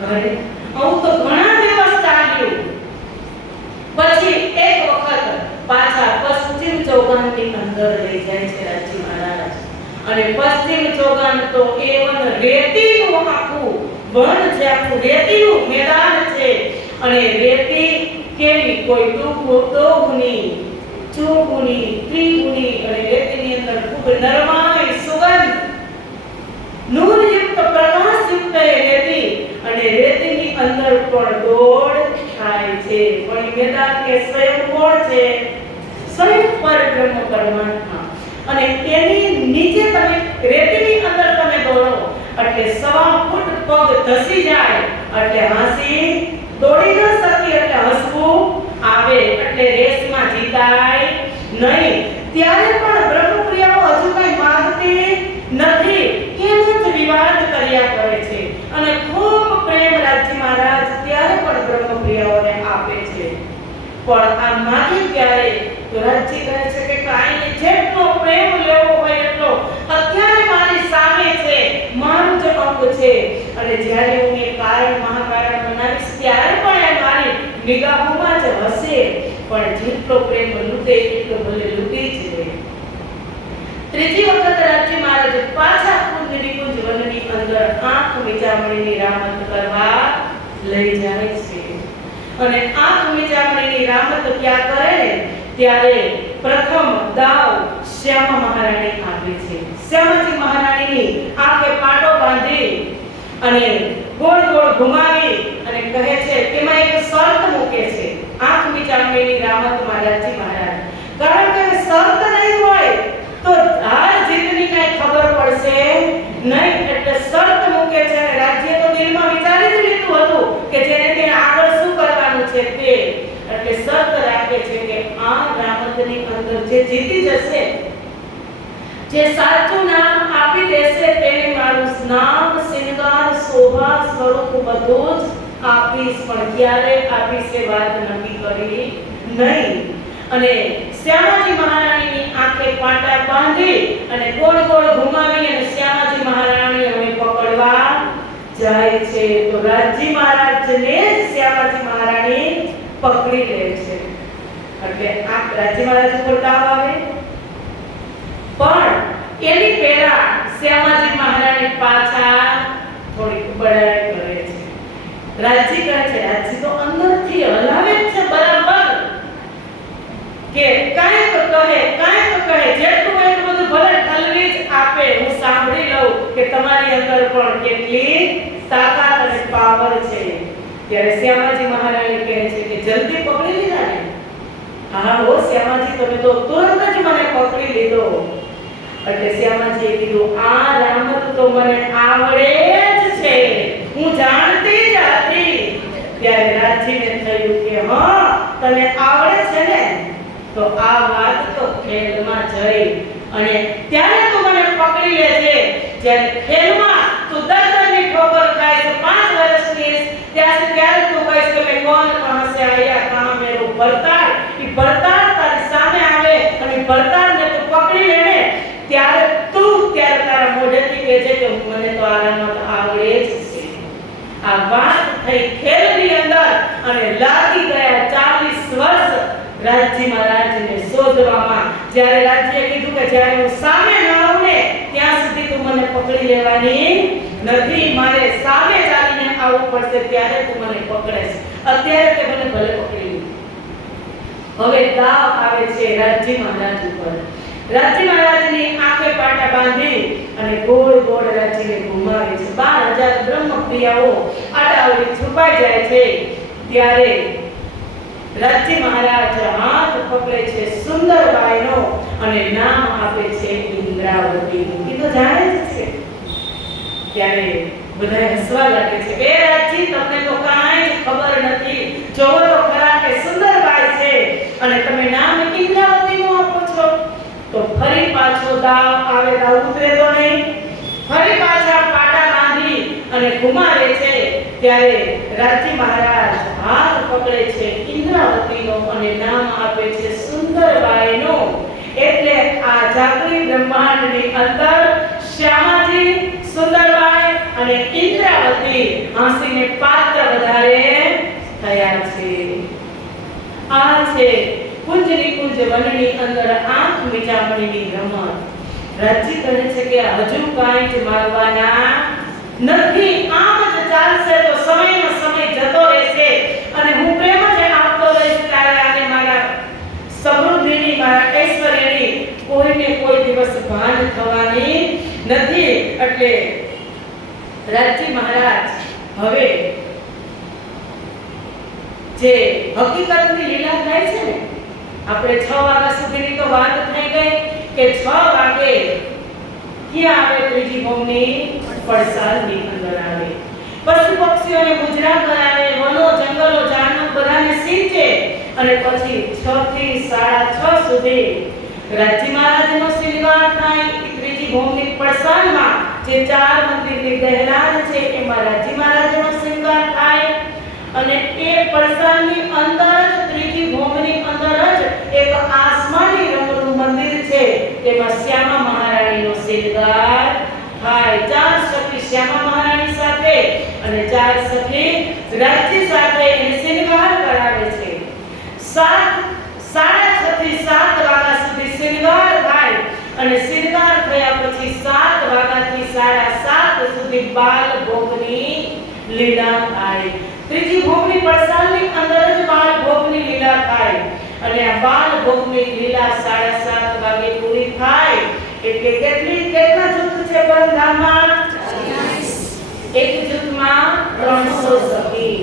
ઘરે. આવું તો ઘણા દિવસ ચાલ્યું. પછી એક વખત પાછા પશ્ચિમ ચોગાનની અંદર લઈ જાય છે રાજી મહારાજ. અને પશ્ચિમ ચોગાન તો એવન રેતીનું આખું વન છે, આખું રેતીનું મેદાન છે. અને રેતી કેવી? કોઈ દોગુની, ચોગુની, ત્રિગુની. અને રેતીની અંદર ખૂબ નરમાઈ, સુગંધ, નૂરયુક્ત, પ્રકાશયુક્ત એ રેતી. અને રેતીની અંદર પણ દોડ થાય છે. પણ મેદાન કે સ્વયં કોણ છે? સ્વયં પરબ્રહ્મ પરમાત્મા. અને તેની નીચે તમે રેતીની અંદર તમે દોડો એટલે 1.25 ફૂટ પગ ધસી જાય એટલે હાંસી દોડી ન શકી એટલે હસવું આવે એટલે રેસમાં જીતાય નહીં. ત્યારે પણ બ્રહ્મપ્રિયાઓ હજુ કઈ માંગતી નથી, એનો જ વિવાદ કર્યા કરે છે. અને ખૂબ પ્રેમ રાજી મહારાજ ત્યારે પણ બ્રહ્મપ્રિયાઓને આપે છે. પણ આ માગે ક્યારે? તો રાજી કહે છે કે કાઈ નહીં, જેટલો પ્રેમ લેવો હોય એટલો અત્યારે મારી સામે છે, મારું જ અંગ છે. અને જ્યારે હું એ કારણ મહાકારણ બનાવીશ ત્યારે પણ એ મારી નિગાહોમાં જ હશે. પણ જેટલો પ્રેમ લૂટે એટલો ભલે લૂટી જ રહે. ત્રીજી વખત પાછા કુંજ નિકુંજ વનની અંદર આંખ મીચામણીની રામત કરવા લઈ જાય છે. અને આંખ મીચામણીની રામત ક્યાં કરે ને ત્યારે પ્રથમ દાવ શ્યામા મહારાણી આપે છે. શ્યામાજી મહારાણીની આંખે પાટો બાંધી અને ગોળ ગોળ ઘુમાવી અને કહે છે કે એમાં એક શરત મૂકે છે આંખ મીચામણીની રામત મહારાજજી મહારાજ. કારણ કે શરત નહીં હોય તો હાર જીતની કઈ ખબર પડશે નહીં. એટલે શરત મૂકે છે અને રાજ્ય તો દિલમાં વિચારી જ લીધું હતું કે જેને તેને આગળ શું કરવાનું છે તે. એટલે શરત રાખે છે કે આ રામતની અંદર જે જીતી જશે, જે સાચું નામ આપી દેશે તેને મારું નામ, શૃંગાર, શોભા, સ્વરૂપ બધું જ આપીશ. પણ ક્યારે આપીશ એ વાત નક્કી કરી નહીં. અને શ્યામાજી મહારાણીની આંખે પાટા બાંધી અને ગોળ ગોળ ઘુમાવી અને શ્યામાજી મહારાણી હવે પકડવા જાય છે. તો રાજજી મહારાજને જ શ્યામાજી મહારાણી પકડી લે છે. એટલે આ રાજજી મહારાજ ઉપર દાવ આવે. પણ એની પહેલા શ્યામાજી મહારાણી પાછા થોડી બડાઈ કરે છે. રાજજી કહે છે, રાજજી તો અંદરથી હલાવે જ છે બરાબર કે કાંઈક કહે જેટલું એટલું બધું ભલે ઠલવી જ આપે, હું સાંભળી લઉં કે તમારી અંદર પણ કેટલી તાકાત અને પાવર છે. ત્યારે શ્યામાજી મહારાણી કહે છે કે જલ્દી પકડી લીધા ને? હા હો શ્યામાજી, તમે તો તુરંત જ મને પકડી લીધો. એટલે શ્યામાજીએ કીધું આ રામત તો મને આવડે જ છે, હું જાણતી જ હતી. ત્યારે રાજજીને થયું કે હા તને આવડે છે ને, તો આ વાત તો ખેલમાં જઈ અને ત્યારે તું મને પકડી લેજે. જ્યારે ખેલમાં તું દર્દની ઠોકર ખાય તો 5 વર્ષની ત્યારે તું કહીશ કે મેં કોણ કહા સે આયા કહા મેરો ભરતાર. ઈ ભરતાર તારી સામે આવે અને ભરતારને તું પકડી લે ને ત્યારે તારા મોઢેથી કહેજે કે મને તો આ રમત આવડે જ છે. આ વાત થઈ ખેલની અંદર અને લાગી ગયા 40 વર્ષ રાજજી મહારાજને શોધવામાં. જ્યારે રાજ્યએ કીધું કે જ્યારે હું સામે ન આવું ને ત્યાં સુધી તું મને પકડી લેવાની નથી, મારે સામે ચાલીને આવવું પડશે ત્યારે તું મને પકડેશ. અત્યારે તે મને ભલે પકડી લે. હવે દાવ આવે છે રાજજી મહારાજ ઉપર. રાજજી મહારાજની આંખે પાટા બાંધી અને ગોળ ગોળ રાજ્યને ઘુમાવે છે. 12000 બ્રહ્મપ્રિયાઓ આડાવડી છુપાઈ જાય છે. ત્યારે રાજજી મહારાજ હાથ પકડે છે સુંદરબાઈનો અને નામ આપે છે ઇન્દ્રાવતીનું. એ તો જાણે જ છે. ત્યારે બધા હસવા લાગે છે કે રાજજી તમને તો કાંઈ ખબર નથી, જોવો તો ખરા કે સુંદરબાઈ છે અને તમે નામ ઇન્દ્રાવતીનું આપો છો. તો ફરી પાછો દાવ આવે, દાવ ઉતરે તો નહીં. ફરી પાછા પાટા બાંધી અને ઘુમાવે છે. ત્યારે રાજજી મહારાજ હાથ પકડે છે ઇન્દ્રાવતીનો અને નામ આપે છે સુંદરબાઈનો. એટલે આ જાગૃત બ્રહ્માંડની અંદર શ્યામાજી, સુંદરબાઈ અને ઇન્દ્રાવતી હાંસીને પાત્ર વધારે થયા છે. આ છે કુંજ નિકુંજ વનની અંદર આંખ મીચામણીની રમત. રાજજી કહે છે કે હજુ કાંઈ જ મારવાના નથી, આમ જ ચાલશે તો સમયનો સમય જતો રહેશે અને હું પ્રેમ જ આપતો રહીશ. ત્યારે આને મારા સમૃદ્ધિની, મારા ઐશ્વર્યની કોઈને કોઈ દિવસ ભાન થવાની નથી. એટલે રાજજી મહારાજ હવે જે હકીકતની લીલા થાય છે ને, આપણે 6 વાગ્યા સુધીની તો વાત થઈ ગઈ કે 6 વાગે ક્યાં આવે? ત્રીજી ભૂમિની પડસાલની અંદર આવે. પશુ પક્ષીઓને મુજરા કરાવે, વનો જંગલો જાનવર બધાને સિંચે અને પછી 6 થી 6:30 સુધી રાજજી મહારાજનો શૃંગાર થાય. ત્રીજી ભૂમિની પડસાલમાં જે 4 મંદિરની દહેલાદ છે એમાં રાજજી મહારાજનો શૃંગાર થાય. અને એ પડસાલની અંદર જ ત્રીજી ભૂમિની અંદર જ એક આસમાની રંગનું મંદિર છે, તેમાં શ્યામા મહારાણીનો શૃંગાર થાય. 4 સખી શ્યામા મહારાણી સાથે અને 4 સખી રાજજી સાથે એને શૃંગાર કરાવે છે. 6:30 થી 7 વાગ્યા સુધી શૃંગાર થાય અને શૃંગાર થયા પછી 7 વાગ્યા બાલ ભોગની લીલા થાય. ત્રીજી ભોગની પડસાલની અંદર જ બાલ ભોગની લીલા થાય અને આ બાલ ભોગની લીલા 7:30 વાગે પૂરી થાય એટલે કેટલા જૂથ છે પરમધામમાં? 40. એક જૂથમાં 300 સખી.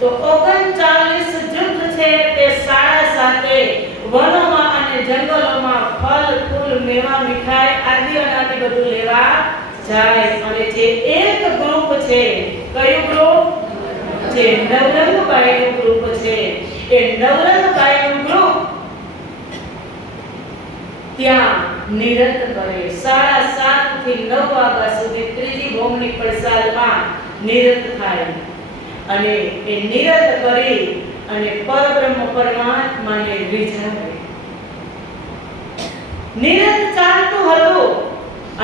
તો 39 જૂથ છે તે 7:30 વનોમાં અને જંગલોમાં ફળ ફૂલ મેવા મીઠાઈ આદિ અનાદિ બધું લેવા જાય. અને જે એક ગ્રુપ છે, કયું ગ્રુપ? જે નવરંગબાઈનું ગ્રુપ છે, એ નવરંગબાઈનું ગ્રુપ ત્યાં નિરત કરે. 7:30 થી 9 વાગ્યા સુધી ત્રીજી ભોગની પડસાલમાં નિરત થાય અને એ નિરત કરી અને પરબ્રહ્મ પરમાત્માને રીઝાવે. નિરત ચાલતું હતું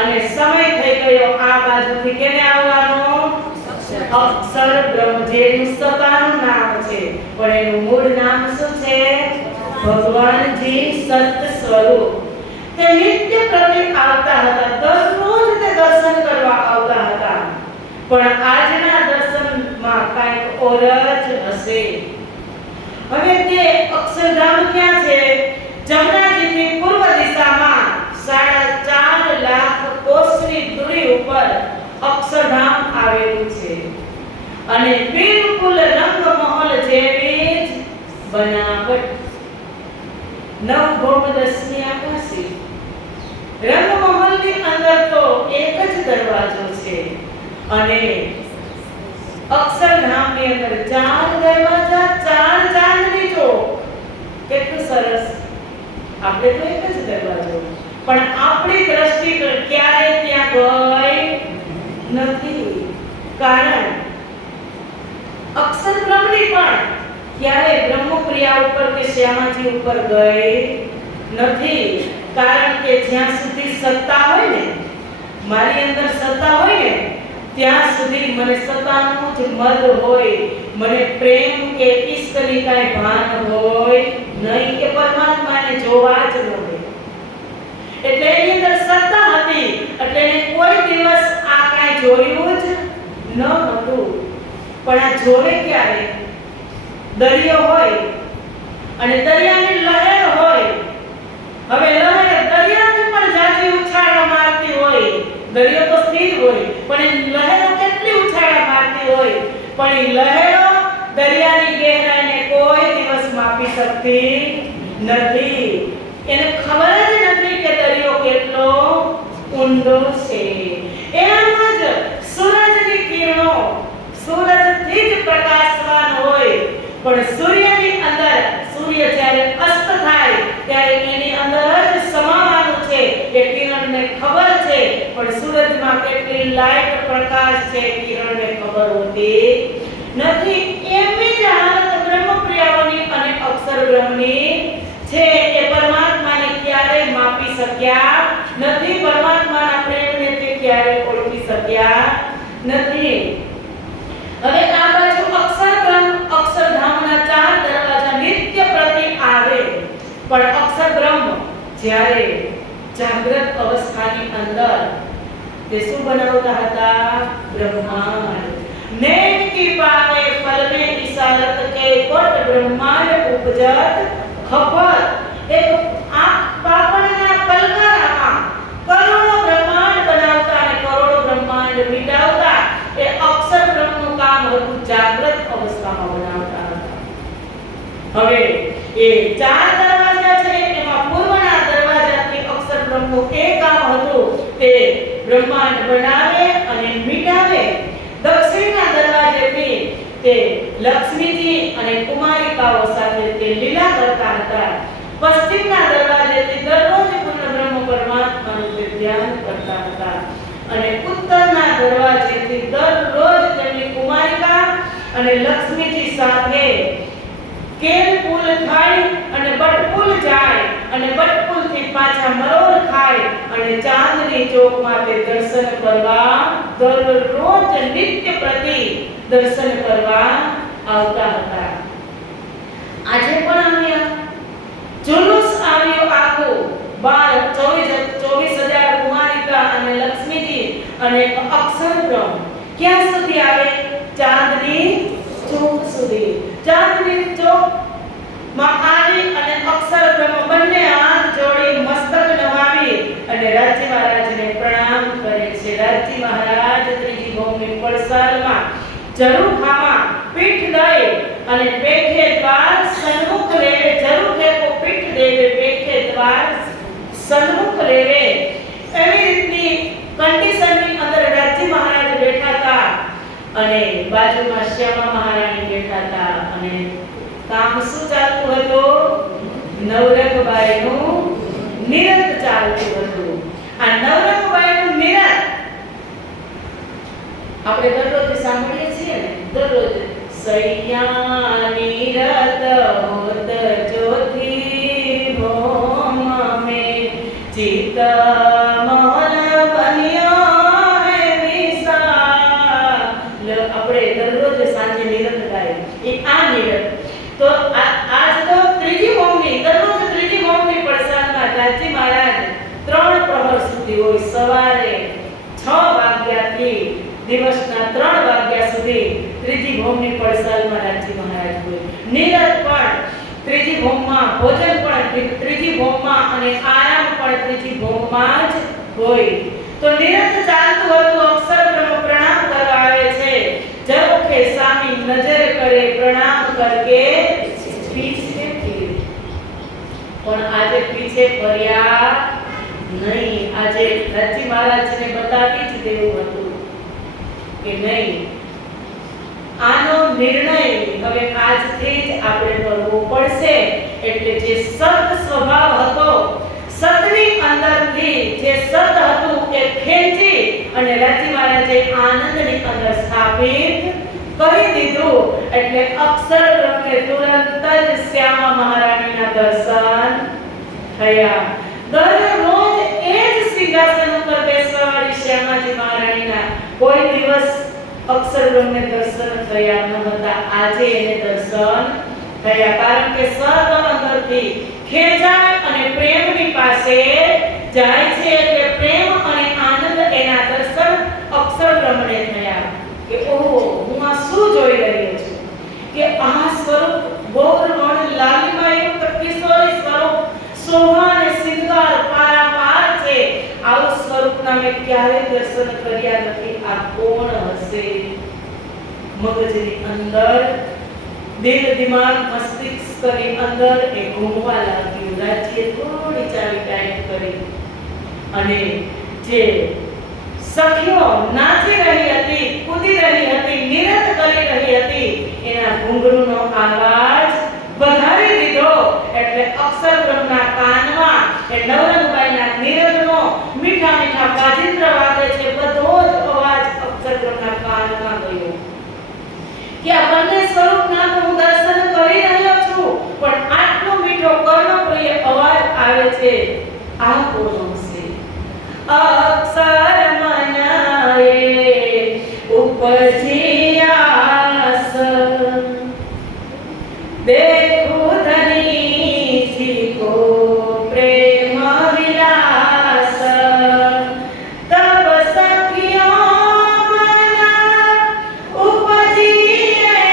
અને સમય થઈ ગયો. આ બાજુથી કેને આવવાનો? અક્ષર બ્રહ્મ, જેનું સતાનું નામ છે પણ એનું મૂળ નામ શું છે? ભગવાનજી સત સ્વરૂપ. તે નિત્ય પ્રતિ આવતા હતા, દરરોજ તે દર્શન કરવા આવતા હતા, પણ આજના દર્શનમાં કાંઈક ઓર જ હશે. હવે તે અક્ષરધામ ક્યાં છે? જમનાજીની પૂર્વ દિશામાં 4.5 લાખ કોસની દૂરી ઉપર અક્ષરધામ આવેલું છે અને બિલકુલ રંગમહલ જેવી જ બનાવટ. 9 ભોગ 10ની આકાશી. રંગમહલની અંદર તો એક જ દરવાજો છે અને અક્ષરધામની અંદર 4 દરવાજા, 4 ચાંદની ચોક. કેટલું સરસ! આપણે તો એક જ દરવાજો, પણ આપણી દ્રષ્ટિ ક્યારે ત્યાં ગઈ નથી. કારણ અક્ષરબ્રહ્મની પણ ક્યારે બ્રહ્મપ્રિયા ઉપર કે શ્યામાજી ઉપર ગઈ નથી. કારણ કે જ્યાં સુધી સત્તા હોય ને, મારી અંદર સત્તા હોય ને, ત્યાં સુધી મને સત્તાનું જ મદ હોય, મને પ્રેમ કે ઈશ્વરની કાંઈ ભાન હોય નહીં, કે પરમાત્માને જોવા જ ન હોય. એટલે એની અંદર સત્તા હતી એટલે એને કોઈ દિવસ આ કાંઈ જોયું જ ન હતું. પણ આ જોવે ક્યારે? દરિયો હોય અને દરિયાની લહેર હોય. હવે લહેર દરિયાથી પણ જાજી ઉછાળા મારતી હોય. દરિયો તો સ્થિર હોય પણ એ લહેરો કેટલી ઉછાળા મારતી હોય, પણ એ લહેરો દરિયાની ગહેરાઈને કોઈ દિવસ માપી શકતી નથી. એને ખબર જ નથી કે દરિયો કેટલો ઊંડો છે. એમ જ સૂરજની કિરણો સૂરજથી જ પ્રકાશવાન હોય, પણ સૂર્યની અંદર સૂર્ય જ્યારે અસ્ત થાય ત્યારે એની અંદર જ સમાવાનું છે. એ કિરણને ખબર છે પણ સૂરજમાં કેટલી લાઈટ પ્રકાશ છે કિરણને ખબર હોતી નથી. એવી જ હાલત બ્રહ્મપ્રિયાઓની અને અક્ષર બ્રહ્મની છે. એ પરમાત્માને ક્યારેય માપી શક્યા નથી, પરમાત્માના પ્રેમને તે ક્યારેય ઓળખી શક્યા નથી. હવે આ બાજુ અક્ષરધામના 4 દરવાજા નિત્ય પ્રતિ આવે, પણ અક્ષરબ્રહ્મ જ્યારે જાગૃત અવસ્થાની અંદર તે શું બનાવતા હતા? બ્રહ્માંડ. नैन की पावे फल में इशारत के कोट ब्रह्मांड उपजत खपत. एक आंख पापणના પલકારામાં કરોડો બ્રહ્માંડ બનાવતા અને કરોડો બ્રહ્માંડ મિટાવતા એ અક્ષર બ્રહ્મનું કામ હતું. જાગૃત અવસ્થામાં બનાવતા હતા. હવે એ 4 દરવાજા છે, એમાં પૂર્વના દરવાજાથી અક્ષર બ્રહ્મનું એ કામ હતું તે બ્રહ્માંડ બનાવે અને મિટાવે. દક્ષિણના દરવાજેથી તે લક્ષ્મીજી અને કુમારિકાઓ સાથે તે લીલા કરતા હતા. પશ્ચિમના દરવાજેથી દરરોજ પૂર્ણ બ્રહ્મ પરમાત્માનું તે ધ્યાન કરતા હતા અને ઉત્તરના દરવાજેથી દરરોજ તેમની કુમારિકા અને લક્ષ્મીજી સાથે કેલ પુલ થાય અને બટપુલ જાય અને બટપુલથી પાછા મરોર ખાય અને ચાંદની ચોકમાં તે દર્શન કરવા દરરોજ નિત્ય પ્રતિ દર્શન કરવા આવતા હતા. આજે પણ આવ્યા. જુલુસ આવ્યો આખું 24,000 કુમારિકા અને લક્ષ્મીજી અને અક્ષર બ્રહ્મ ક્યાં સુધી આવે? ચાંદની ચોક સુધી. ચાંદની ચોક માં આવી અને અક્ષરબ્રહ્મ બંને હાથ જોડી મસ્તક નમાવી અને રાજી મહારાજને પ્રણામ કરે છે. રાજી મહારાજ ત્રીજી ભૌમની પડસાલમાં ઝરૂખામાં પીઠ દઈ અને પેઠે દ્વાર સન્મુખ લેવે. ઝરૂખે કો પીઠ દેવે, પેઠે દ્વાર સન્મુખ લેવે. એવી રીતની કન્ડિશનની અંદર રાજી મહારાજ બેઠા હતા અને બાજુમાં શ્યામા મહારાણી બેઠા હતા અને કામ શું ચાલતું હતું? નવરંગબાઈનું નિરત ચાલતું હતું. આ નવરંગબાઈનું નિરત આપણે દરરોજ સાંભળીએ છીએ ને, દરરોજ સૈયા નિરત હોત જ્યોતિ ભોમ મે ચિત્ત મન બન્યો હે વિશાલ. આપણે દરરોજ સાંજે નિરત ગાય એ આ નિરત. તો આજ તો ત્રીજી ભૌમની, દરરોજ ત્રીજી ભૌમની પડસાલમાં રાજી મહારાજ 3 પ્રહર સુધી હોય. સવારે 6 વાગ્યાથી દિવસના 3 વાગ્યા સુધી ત્રીજી ભૌમની પડસાલમાં રાજી મહારાજ હોય. નિરત પણ ત્રીજી ભૌમમાં, ભોજન પણ ત્રીજી ભૌમમાં અને આરામ પણ ત્રીજી ભૌમમાં જ હોય. તો નિરત ચાલતું હતું. અક્ષરબ્રહ્મ પ્રણામ કરવા આવે છે. ઝરૂખે સામી નજર કરે પ્રણામ કરકે પીછે ફીરે. પણ આજે પીછે ફર્યા નહીં. આજે રાજી મહારાજને બતાવી જ દેવું હતું કે નહીં, આનો નિર્ણય હવે આજથી જ આપણે કરવો પડશે. એટલે જે સત સ્વભાવ હતો, સતની અંદરથી જે સત હતું એ ખેંચી અને રાજી મહારાજે આનંદની અંદર સ્થાપિત કરી દીધું. એટલે અક્ષરબ્રહ્મને તુરંત જ શ્યામા મહારાણીના દર્શન થયા. દરરોજ એ જ સિંહાસન ઉપર બેસવાવાળી શ્યામાજી મહારાણીના કોઈ દિવસ અક્ષરબ્રહ્મને દર્શન થયા ન હતા. આજે એને દર્શન થયા. કારણ કે સત અંદરથી ખેંચાય અને પ્રેમની પાસે જાય છે. એટલે પ્રેમ અને આનંદ એના દર્શન અક્ષરબ્રહ્મને થયા કે ઓહો, હું આ શું જોઈ રહ્યો છું કે આ સ્વરૂપ ગૌરવણ લાલિમાયુક્ત કિશોરી સ્વરૂપ શોભા અને શૃંગાર પારાપાર છે. આવું સ્વરૂપના મેં ક્યારેય દર્શન કર્યા નથી. આ કોણ હશે? મગજની અંદર, દિલ દિમાગ મસ્તિષ્કની અંદર એ ઘૂમવા લાગ્યું. રાજ્ય થોડી ચાવી ટાઈમ કરી અને જે સખીઓ નાચી રહી હતી, કૂદી રહી હતી, નિરત કરી રહી હતી, એના ઘૂંઘરૂનો અવાજ વધારી દીધો. એટલે અક્ષરબ્રહ્મના કાનમાં એ નવરંગબાઈના નિરતનો મીઠા મીઠા વાજિંત્ર વાગે છે. બધો જ અવાજ અક્ષરબ્રહ્મના કાનમાં ગયો કે આ બંને સ્વરૂપના તો હું દર્શન કરી રહ્યો છું, પણ આટલો મીઠો કર્ણપ્રિય અવાજ આવે છે. આ કોણ હશે? અક્ષર મનાએ ઉપજિયાસ દેખું ધની કો પ્રેમ વિલાસ તબ સખિયો મના ઉપજીએ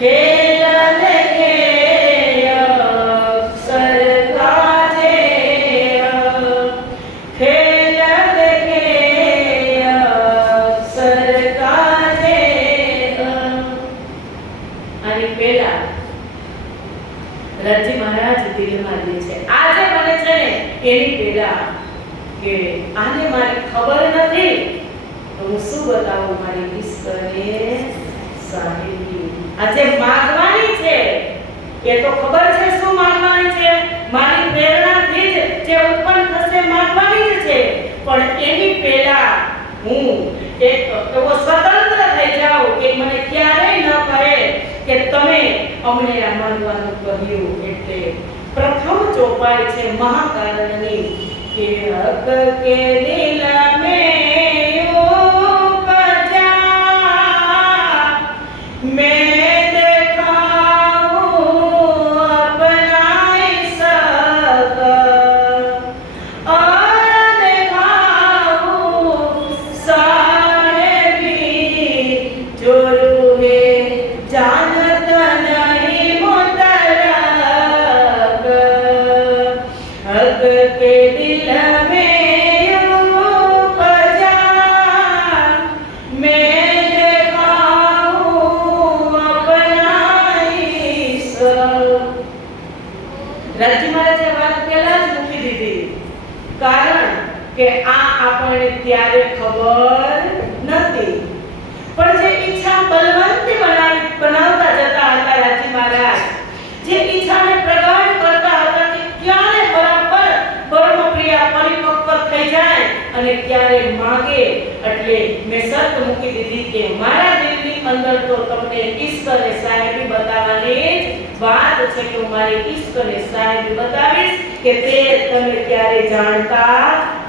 ખેલ લેકે અક્ષર કાજે ખેલ લેકે અક્ષર કાજે. આની પહેલા રાજી મહારાજ દિલમાં લે છે. આજે મને છે ને એની પહેલા કે આને મારી ખબર નથી તો હું શું બતાવું મારી ઈશ્વરને સાહેબી. આજે માંગવાની છે એ તો ખબર છે શું માંગવાની છે. મારી પ્રેરણાથી જ જે ઉત્પન્ન થશે માંગવાની જ છે. પણ એની પહેલા હું એક એવો સ્વતંત્ર થઈ જાઉં કે મને ક્યારેય ન કહે કે તમે અમને આ માનવાનું કહ્યું. એટલે પ્રથમ ચોપાઈ છે મહાકારણની કે હક કે દિલ મેં ઉપજા મેં દેખાઉં અપનાઈ સક और देखाऊं सा કે આ આપણને ત્યારે ખબર નથી, પણ જે ઈચ્છા બલવંતી બનાવતા જતા હતા રાજી મહારાજ, જે ઈચ્છાને પ્રગટ કરતા હતા કે ક્યારે બરાબર પરમપ્રિયા પરિપક્વ થઈ જાય અને ક્યારે માંગે, એટલે મેં શરત મૂકી દીધી કે મારા દિલની અંદર તો તમને ઈશ્ક અને સાહેબી બતાવવાની જ વાત છે કે હું મારી ઈશ્ક અને સાહેબી બતાવીશ કે તે તમે ક્યારે જાણતા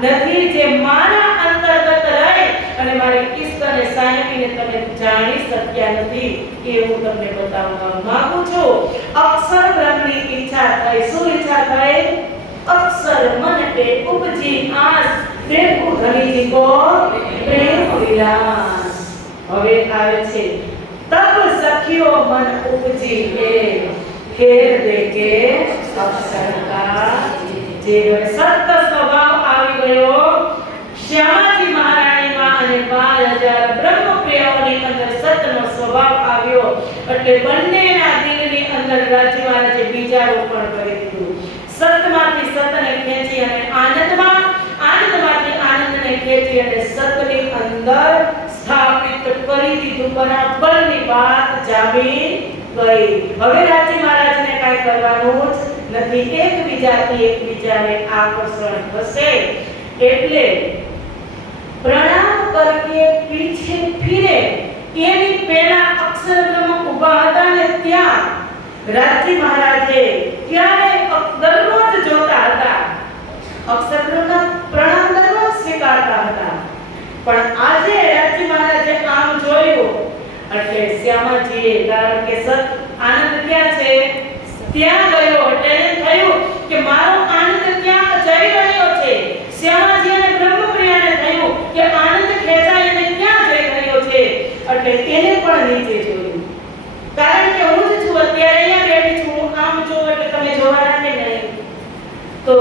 નથી, જે મારા અંતર્ગત રહી અને મારી ઈશ્ક અને સાહેબીને તમે જાણી શક્યા નથી એ હું તમને બતાવવા માંગુ છું. અક્ષર બ્રહ્મની ઈચ્છા થઈ. શું ઈચ્છા થઈ? અક્ષર મન पे उपजी आस देखो धनी को प्रेम विलास. હવે આવે છે તબ સખિયો મન ઉપજી એ ખેર દેકે અક્ષર કા જે સત સ્વભાવ આવી ગયો શ્યામાજી મહારાણી માં અને 12000 બ્રહ્મપ્રિયાઓની અંદર સતનો સ્વભાવ આવ્યો, એટલે બંનેના દિલની અંદર રાજી મહારાજે બીજારોપણ કરી દીધું. સતમાંથી સતને ખેંચી અને આનંદમાંથી આનંદને ખેંચી અને સતની અંદર સ્થાપિત કરી દીધું. બરાબરની વાત જામી ગઈ. હવે રાજી મહારાજને કાંઈ કરવાનું જ નથી, એકબીજાથી એકબીજાને આકર્ષણ થશે. એટલે પ્રણામ કરકે પીછે ફિરે એની પહેલા અક્ષરબ્રહ્મ ઊભા હતા ને ત્યાં રાજી મહારાજે ક્યારે દરરોજ જોતા હતા, અક્ષરબ્રહ્મના પ્રણામ દરરોજ સ્વીકારતા હતા, પણ આજે રાજી મહારાજે આમ જોયું એટલે શ્યામાજીએ, કારણ કે સત આનંદ ક્યાં છે ત્યાં ગયો, એટલે એને થયું કે મારો આનંદ ક્યાં જઈ રહ્યો છે. શ્યામાજી અને બ્રહ્મપ્રિયાને થયું કે આનંદ ખેંચાય અને ક્યાં જઈ રહ્યો છે, એટલે એને પણ નીચે જોયું, કારણ કે હું જ છું અત્યારે અહીંયા બેઠી છું, હું આમ જોઉં એટલે તમે જોવાના કે નહીં. તો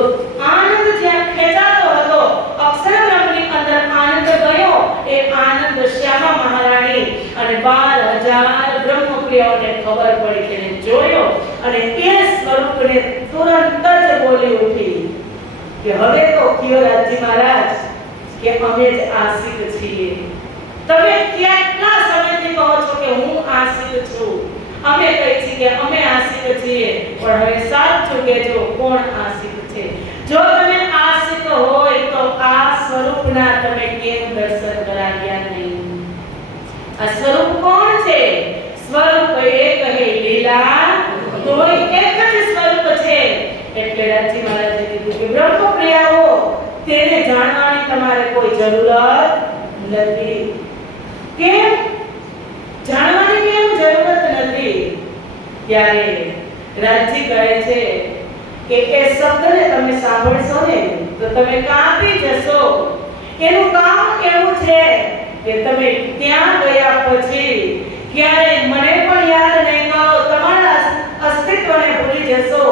આનંદ જ્યાં ખેંચાતો હતો અક્ષરબ્રહ્મની અંદર આનંદ ગયો, એ આનંદ શ્યામા મહારાણી અને 12000 બ્રહ્મપ્રિયાઓને ખબર પડી કે જોયો અને એ સ્વરૂપને તુરંત જ બોલી ઉઠી કે હવે તો કયો રાજી મહારાજ કે અમે જ આશિક છીએ. તમે કેટલા સમયથી કહો છો કે હું આશિક છું, અમે કહી છીએ કે અમે આશિક છીએ, પણ હવે સાચું કહેજો કોણ આશિક છે? જો તમે આશિક હોય તો આ સ્વરૂપના તમે કેમ દર્શન કરાવ્યા નહીં? આ સ્વરૂપ કોણ છે? સ્વરૂપ એક હે લીલા, તોય એક જ સ્વરૂપ છે. એટલે રાજી મહારાજે કીધું કે બ્રહ્મપ્રિયાઓ તેને જાણવાની તમારે કોઈ જરૂરત નથી. કેમ જાણવાની કેમ જરૂરત નથી? ત્યારે રાજજી કહે છે કે એ શબ્દને તમે સાંભળશો ને તો તમે કાપી જશો. એનું કામ એવું છે કે તમે ત્યાં ગયા પછી ક્યારે મને પણ યાદ નહીં કરો, તમારા અસ્તિત્વને ભૂલી જશો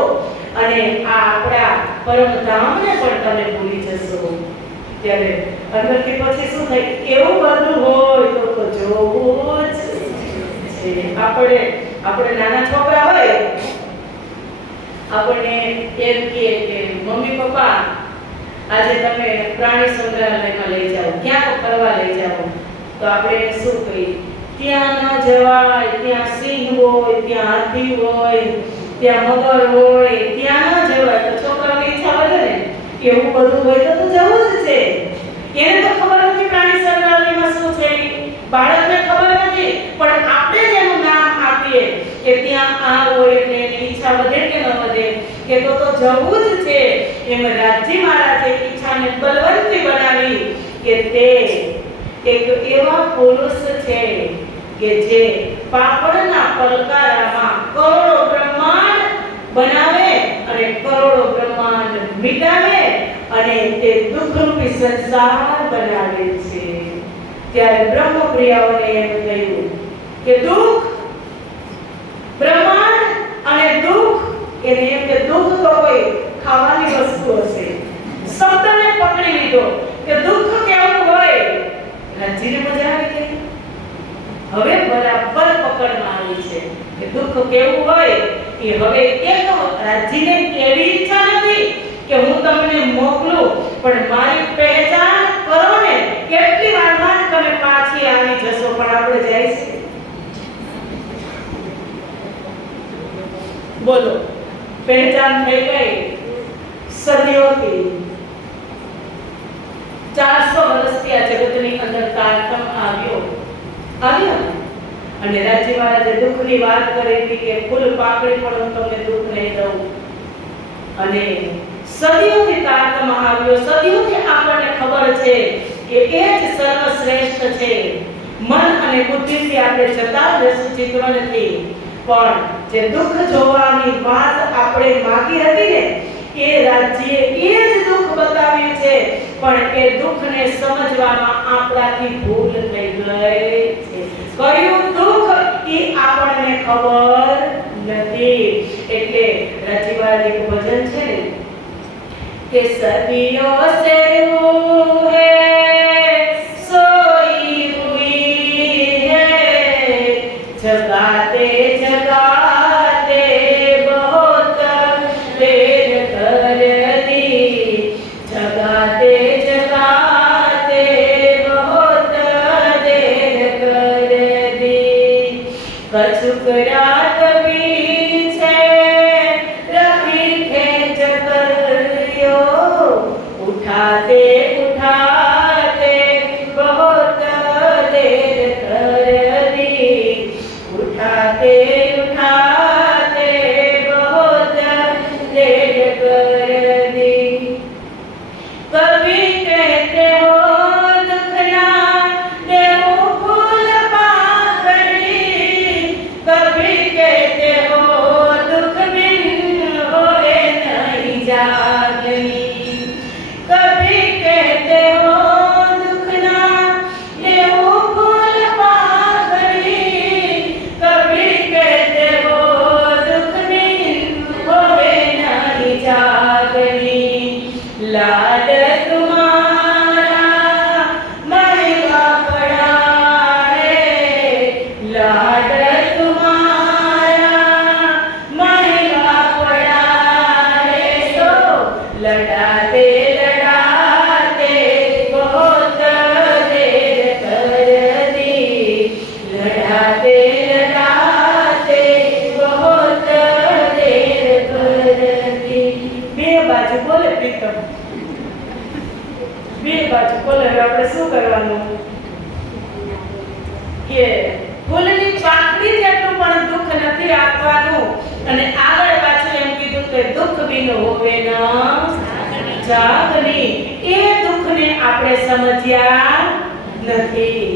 અને આ આપણા પરમધામને પણ તમે ભૂલી જશો. ત્યારે અંદરથી પછી શું થાય? એવું બધું હોય તો જોવું જ છે. આપણે નાના છોકરા હોય, આપણને એમ કહે કે મમ્મી પપ્પા આજે તમે પ્રાણી સંગ્રહાલયમાં લઈ જાઓ, ક્યાં ફરવા લઈ જાઓ, તો આપણે શું કહીએ? ત્યાં ન જવાય, ત્યાં સિંહ હોય, ત્યાં હાથી હોય, ત્યાં મગર હોય, ત્યાં ન જવાય. તો છોકરાઓની ઈચ્છા વધે ને, એવું બધું હોય તો જવું જ છે. એને તો ખબર નથી પ્રાણી સંગ્રહાલયમાં શું છે, બાળકને ખબર નથી, પણ આપણે જ એનું નામ આપીએ કે ત્યાં આ હોય એટલે એની ઈચ્છા વધે કે ન વધે, કે તો જવું જ છે. એમ રાજી મહારાજે ઈચ્છાને બલવંતી બનાવી કે તે એક એવા પુરુષ છે કે જે પાપડના પલકારામાં કરોડો બ્રહ્માંડ બનાવે અને કરોડો બ્રહ્માંડ મિટાવે અને તે દુઃખરૂપી સંસાર બનાવે છે. ત્યારે બ્રહ્મપ્રિયાઓને એમ કહ્યું કે દુઃખ, બ્રહ્માંડ અને દુઃખ, એને એમ કે દુઃખ તો કોઈ ખાવાની વસ્તુ હશે. શબ્દને પકડી લીધો કે દુઃખ કેવું હોય. રાજીને મજા આવી ગઈ. હવે બરાબર પકડમાં આવી છે કે દુઃખ કેવું હોય. એ હવે એક રાજીને એવી ઈચ્છા નથી કે હું તમને મોકલું, પણ મારી પહેલ બોલો પહેચાન થઈ ગઈ સદીઓથી 400 વર્ષથી આ જગતની અંદર તારતમ આવ્યો અને રાજી મહારાજે દુઃખની વાત કરી હતી કે ફૂલ પાકડી પણ હું તમને દુઃખ નહીં દઉં અને સદીઓથી તારતમ આવ્યો સદીઓથી આપણને ખબર છે કે એ જ સર્વશ્રેષ્ઠ છે મન અને બુદ્ધિથી આપણે જતા જશું ચિત્તવનથી પણ જે દુઃખ જોવાની વાત આપણે માંગી હતી ને એ રાજ્યે એ જ દુઃખ બતાવ્યું છે પણ એ દુઃખને સમજવામાં આપણાથી ભૂલ થઈ ગઈ છે કયું દુઃખ એ આપણને ખબર નથી એટલે રાજીવાળા એક ભજન છે ને કે સદીઓ સે રૂહે સોઈ હુઈ હૈ જગાતે जगाते बहुत देर कर दी जगाते जगाते बहुत देर कर दी कछुक रात बीचे रखी खेच करियो उठाते उठाते बहुत देर कर दी उठाते उठाते बहुत देर कर दी कभी कहते हो दुखना देव फूल पाखड़ी कभी कहते हो दुख बिन होए नहीं जागनी कभी कहते हो दुखना देव फूल पाखड़ी कभी कहते हो दुख बिन होए नहीं जागनी लाड तुम्हारा महंगा पड़ा है लाड तुम्हारा महंगा पड़ा है तो लड़ाते लड़ाते बहुत देर कर दी लड़ाते लड़ाते बहुत देर कर दी બે બાજુ બોલે પ્રીતમ બે બાજુ બોલે હવે આપણે શું કરવાનું કે ફૂલની પાંખડી જેટલું પણ દુઃખ નથી આપવાનું અને આગળ પાછું એમ કીધું કે દુઃખ બિન હોવે ન જાગની એ દુઃખને આપણે સમજ્યા નથી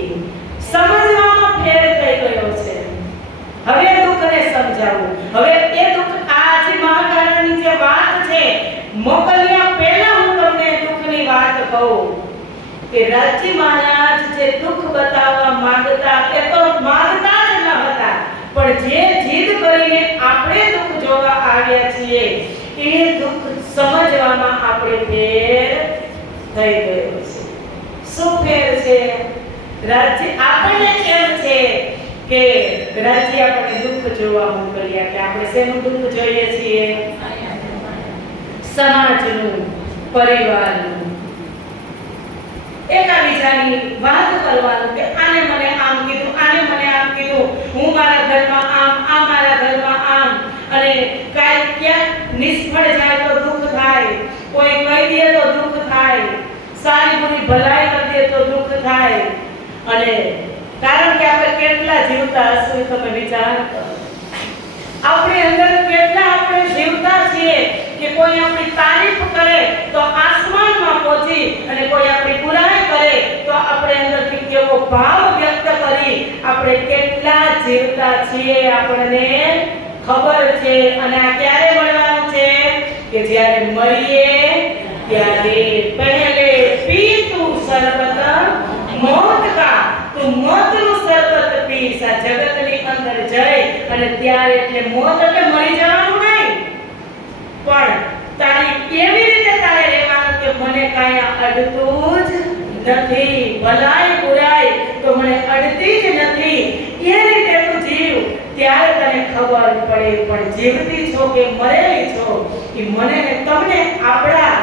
સમજવામાં ફેર થઈ ગયો છે હવે દુઃખને સમજાવું હવે એ દુઃખ આ જે મહાકારણની જે વાત છે મોકલ્યા પહેલા હું તમને દુઃખની વાત કહું કે રાજી મહારાજ જે દુઃખ બતાવવા માંગતા એ તો માંગતા જ ન હતા પણ જે જીદ કરીને આપણે દુઃખ જોવા આવ્યા છીએ એ દુઃખ સમજવામાં આપણે ફેર થઈ ગયો છે શું ફેર છે રાજ્ય આપણને કેમ છે કે રાજ્ય આપણને દુઃખ જોવા મોકલ્યા કે આપણે શેનું દુઃખ જોઈએ છીએ સમાજનું પરિવારનું એકાબીજાની વાત કરવાનું કે આને મને આમ કીધું આને મને આમ કીધું હું મારા ઘરમાં આમ આ મારા ઘરમાં આમ અને કાઈ ક્યાંક નિષ્ફળ જાય તો દુઃખ થાય કોઈ કહી દે તો દુઃખ થાય સારી બુરી ભલાઈ કરી દે તો દુઃખ થાય અને કારણ કે આપણે કેટલા જીવતા હશું તમે વિચાર કરો આપણી અંદર કેટલા આપણે જીવતા છીએ કે કોઈ આપણી તારીફ કરે તો આસમાનમાં પહોંચી અને કોઈ આપણી બુરાઈ કરે તો આપણે અંદરથી કેવો ભાવ વ્યક્ત કરી આપણે કેટલા જીવતા છીએ આપણને ખબર છે અને આ ક્યારે મળવાનું છે કે જ્યારે મરીએ ત્યારે પહેલે પી તું શરબત મોત કા તું મોતનું શરબત પીસ આ જગતની અંદર જઈ અને ત્યારે એટલે મોત એટલે મરી જવાનું નહીં પણ તારી કેવી રીતે તારે રહેવાનું કે મને કાંઈ અડતું જ નથી ભલાઈ બુરાઈ તો મને અડતી જ નથી એ રીતે તું જીવ ત્યારે તને ખબર પડે પણ જીવતી છો કે મરેલી છો એ મને ને તમને આપણા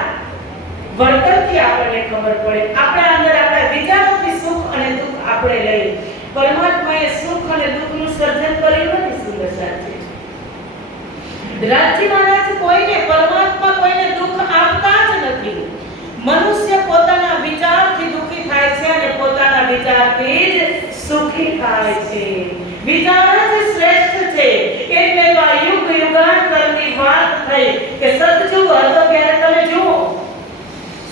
વર્તનથી આપણને ખબર પડે આપણા અંદર આપણા વિચારોથી સુખ અને દુઃખ આપણે લઈ પરમાત્માએ સુખ અને દુઃખનું સર્જન કર્યું નથી સુંદર સાચી રાજ્ય મહારાજ કોઈને, પરમાત્મા કોઈને દુઃખ આપતા જ નથી. મનુષ્ય પોતાના વિચારથી દુઃખી થાય છે અને પોતાના વિચારથી જ સુખી થાય છે. વિચાર જ શ્રેષ્ઠ છે. એટલે તો આ યુગ યુગાંતરની વાત થઈ કે સતયુગ હતો ત્યારે તમે જુઓ,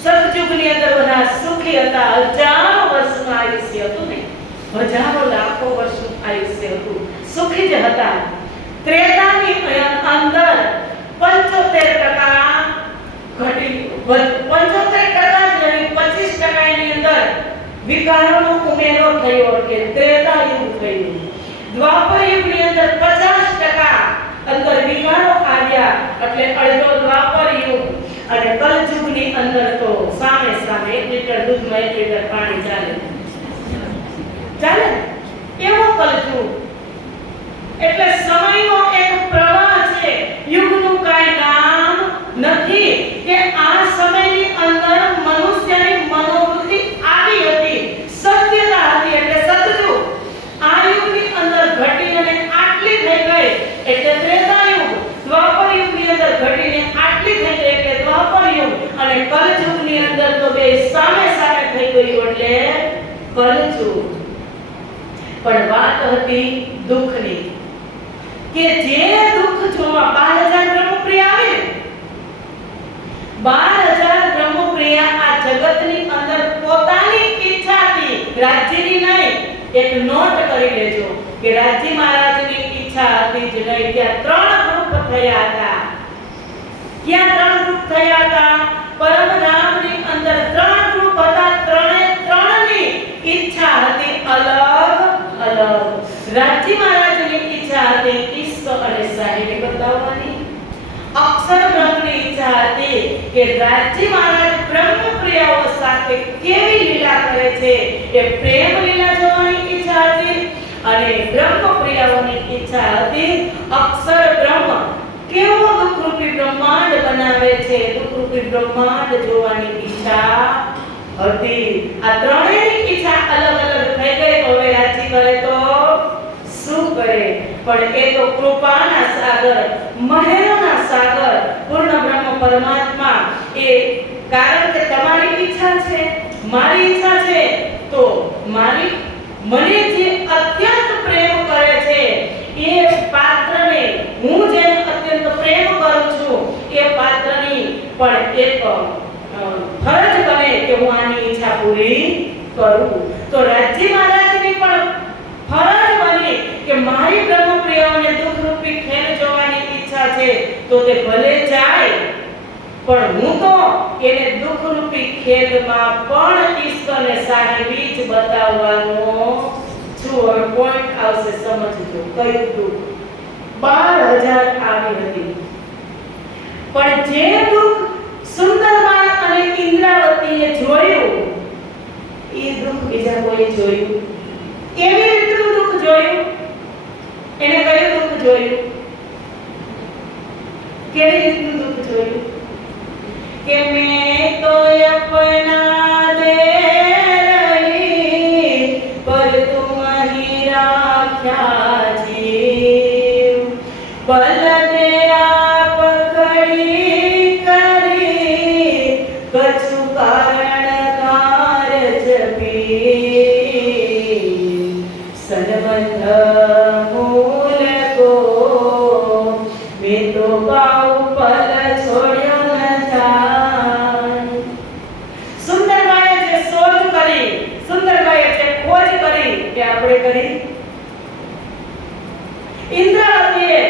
સતયુગની અંદર બધા સુખી હતા. હજારો વર્ષનું આયુષ્ય હતું ને, હજારો લાખો વર્ષનું આયુષ્ય હતું, સુખી જ હતા. ત્રેતાની અંદર 75% ઘટી, 75% જ નહીં, 25% ની અંદર વિકારોનો ઉમેરો થયો એટલે ત્રેતા યુગ થયું. દ્વાપર યુગની અંદર 50% અંદર વિકારો આવ્યા એટલે અડધો દ્વાપર યુગ. અને કલયુગની અંદર તો સામે 1 લીટર દૂધમાં 1 લીટર પાણી ચાલે એવો કલયુગ. એટલે સમયનો એક પ્રવાહ છે, યુગનું કાંઈ નામ નથી. કે આ સમયની અંદર મનુષ્યની મનોવૃત્તિ આવી હતી, સત્યતા હતી એટલે સતયુગ. આ યુગની અંદર ઘટીને આટલી થઈ ગઈ એટલે ત્રેતા યુગ. દ્વાપર યુગની અંદર ઘટીને આટલી થઈ ગઈ એટલે દ્વાપર યુગ. અને કલયુગની અંદર તો બે સામે થઈ ગયું એટલે કલયુગ. પણ વાત હતી દુઃખની, કે જે દુઃખ જોવા 12000 બ્રહ્મપ્રિય આવે ને, 12000 બ્રહ્મપ્રિય આ જગતની અંદર પોતાની ઈચ્છાથી, રાજ્યની નહીં, એક નોટ કરી લેજો કે રાજ્ય મહારાજની ઈચ્છા હતી જ નહીં. ત્યાં 3 ગ્રુપ થયા હતા. ક્યાં 3 ગ્રુપ થયા હતા? પરમધામની અંદર 3 ગ્રુપ હતા. 3ની ઈચ્છા હતી અલગ અલગ. રાજ્ય મહારાજની ઈચ્છા હતી ઈશ્ક અને સાહિત્ય બતાવવાની. અક્ષર બ્રહ્મની ઈચ્છા હતી કે રાજ્ય મહારાજ બ્રહ્મપ્રિયાઓ સાથે કેવી લીલા કરે છે એ પ્રેમ લીલા જોવાની ઈચ્છા હતી. અને બ્રહ્મપ્રિયાઓની ઈચ્છા હતી અક્ષર બ્રહ્મ કેવો દુઃખરૂપી બ્રહ્માંડ બનાવે છે, દુઃખરૂપી બ્રહ્માંડ જોવાની ઈચ્છા હતી. આ ત્રણેયની ઈચ્છા અલગ અલગ થઈ ગઈ. હવે રાજ્ય કરે તો શું કરે? પણ એ તો કૃપાના સાગર, મહેરોના સાગર પૂર્ણ બ્રહ્મ પરમાત્મા, એ કારણ કે તમારી ઈચ્છા છે, મારી ઈચ્છા છે, તો મારી મને જે અત્યંત પ્રેમ કરે છે એ પાત્રને, હું જેને અત્યંત પ્રેમ કરું છું એ પાત્રની પણ એક ફરજ બને કે હું આની ઈચ્છા પૂરી કરું. તો રાજ્ય મહારાજની પણ ફરજ બની કે મારી બ્રહ્મપ્રિયાઓને દુઃખરૂપી ખેલ જોવાની ઈચ્છા છે તો તે ભલે જાય, પણ હું તો એને દુઃખરૂપી ખેલમાં પણ ઈશ્ક અને સાહિબી જ બતાવવાનો છું. હવે પોઈન્ટ આવશે, સમજજો. કયું દુઃખ? 12000 આવી હતી, પણ જે દુઃખ સુંદરબાઈ અને ઇન્દ્રાવતીએ જોયું એ દુઃખ બીજા કોઈ જોયું? કેવી રીતનું દુઃખ જોયું? એને કયું દુઃખ જોયું? કેવી રીતનું દુઃખ જોયું? કે મેં તો अपना दे रही पर तुम ही राख्या जीव, बल दे आप खड़ी કરી કछु કારણ કારજ ભી સંબંધ મૂલ કો મેં તો પાઉ પલ છોડ્યો ન જાય. સુંદરબાઈએ જે શોધ કરી, સુંદરબાઈએ જે ખોજ કરી તે આપણે કરી. ઇન્દ્રાવતીએ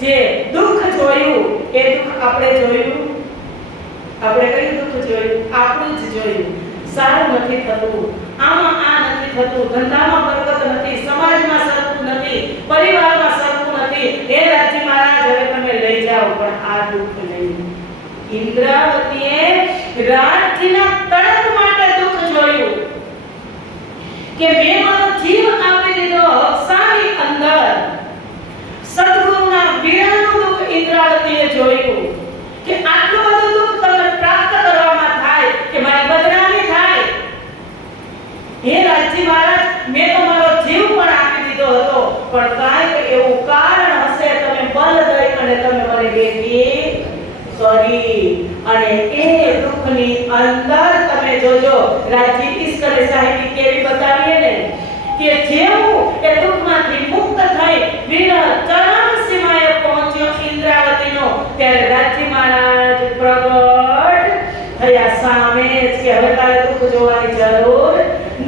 જે દુઃખ જોયું એ દુઃખ આપણે જોયું. આપણે કયું દુઃખ જોયું? આપણું જ જોયું. સારું નથી થતું, આમાં આ નથી થતું, ધંધામાં બરકત નથી, સમાજમાં સરખું નથી, પરિવારમાં સરખું નથી. એ રાજ્ય મહારાજ હવે તમે લઈ જાઓ, પણ આ દુઃખ નહીં. ઇન્દ્રાવતીએ રાજ્યના તડપ માટે દુઃખ જોયું કે મેં મારો જીવ આપી દીધો હક્સાની અંદર. સદગુરુના વીરાનું દુઃખ ઇન્દ્રાવતીએ જોયું કે આટલું બધું દુઃખ તમને પ્રાપ્ત કરવામાં થાય કે મારી બદનામી થાય. હે રાજ્ય મહારાજ, મેં તો મારો જીવ પણ આપી દીધો હતો, પણ કાંઈક એવું કારણ હશે, તમે બલ દઈ અને તમે મને બે રાજ્ય ઈશ્વરે સાહેબી કેવી બતાવીએ ને કે જેવું એ દુઃખમાંથી મુક્ત થઈ વિરહ ચરમ સીમાએ પહોંચ્યો ઇન્દ્રાવતીનો, ત્યારે રાજ્ય મહારાજ પ્રગટ થયા સામે કે હવે તારે દુઃખ જોવાની જરૂર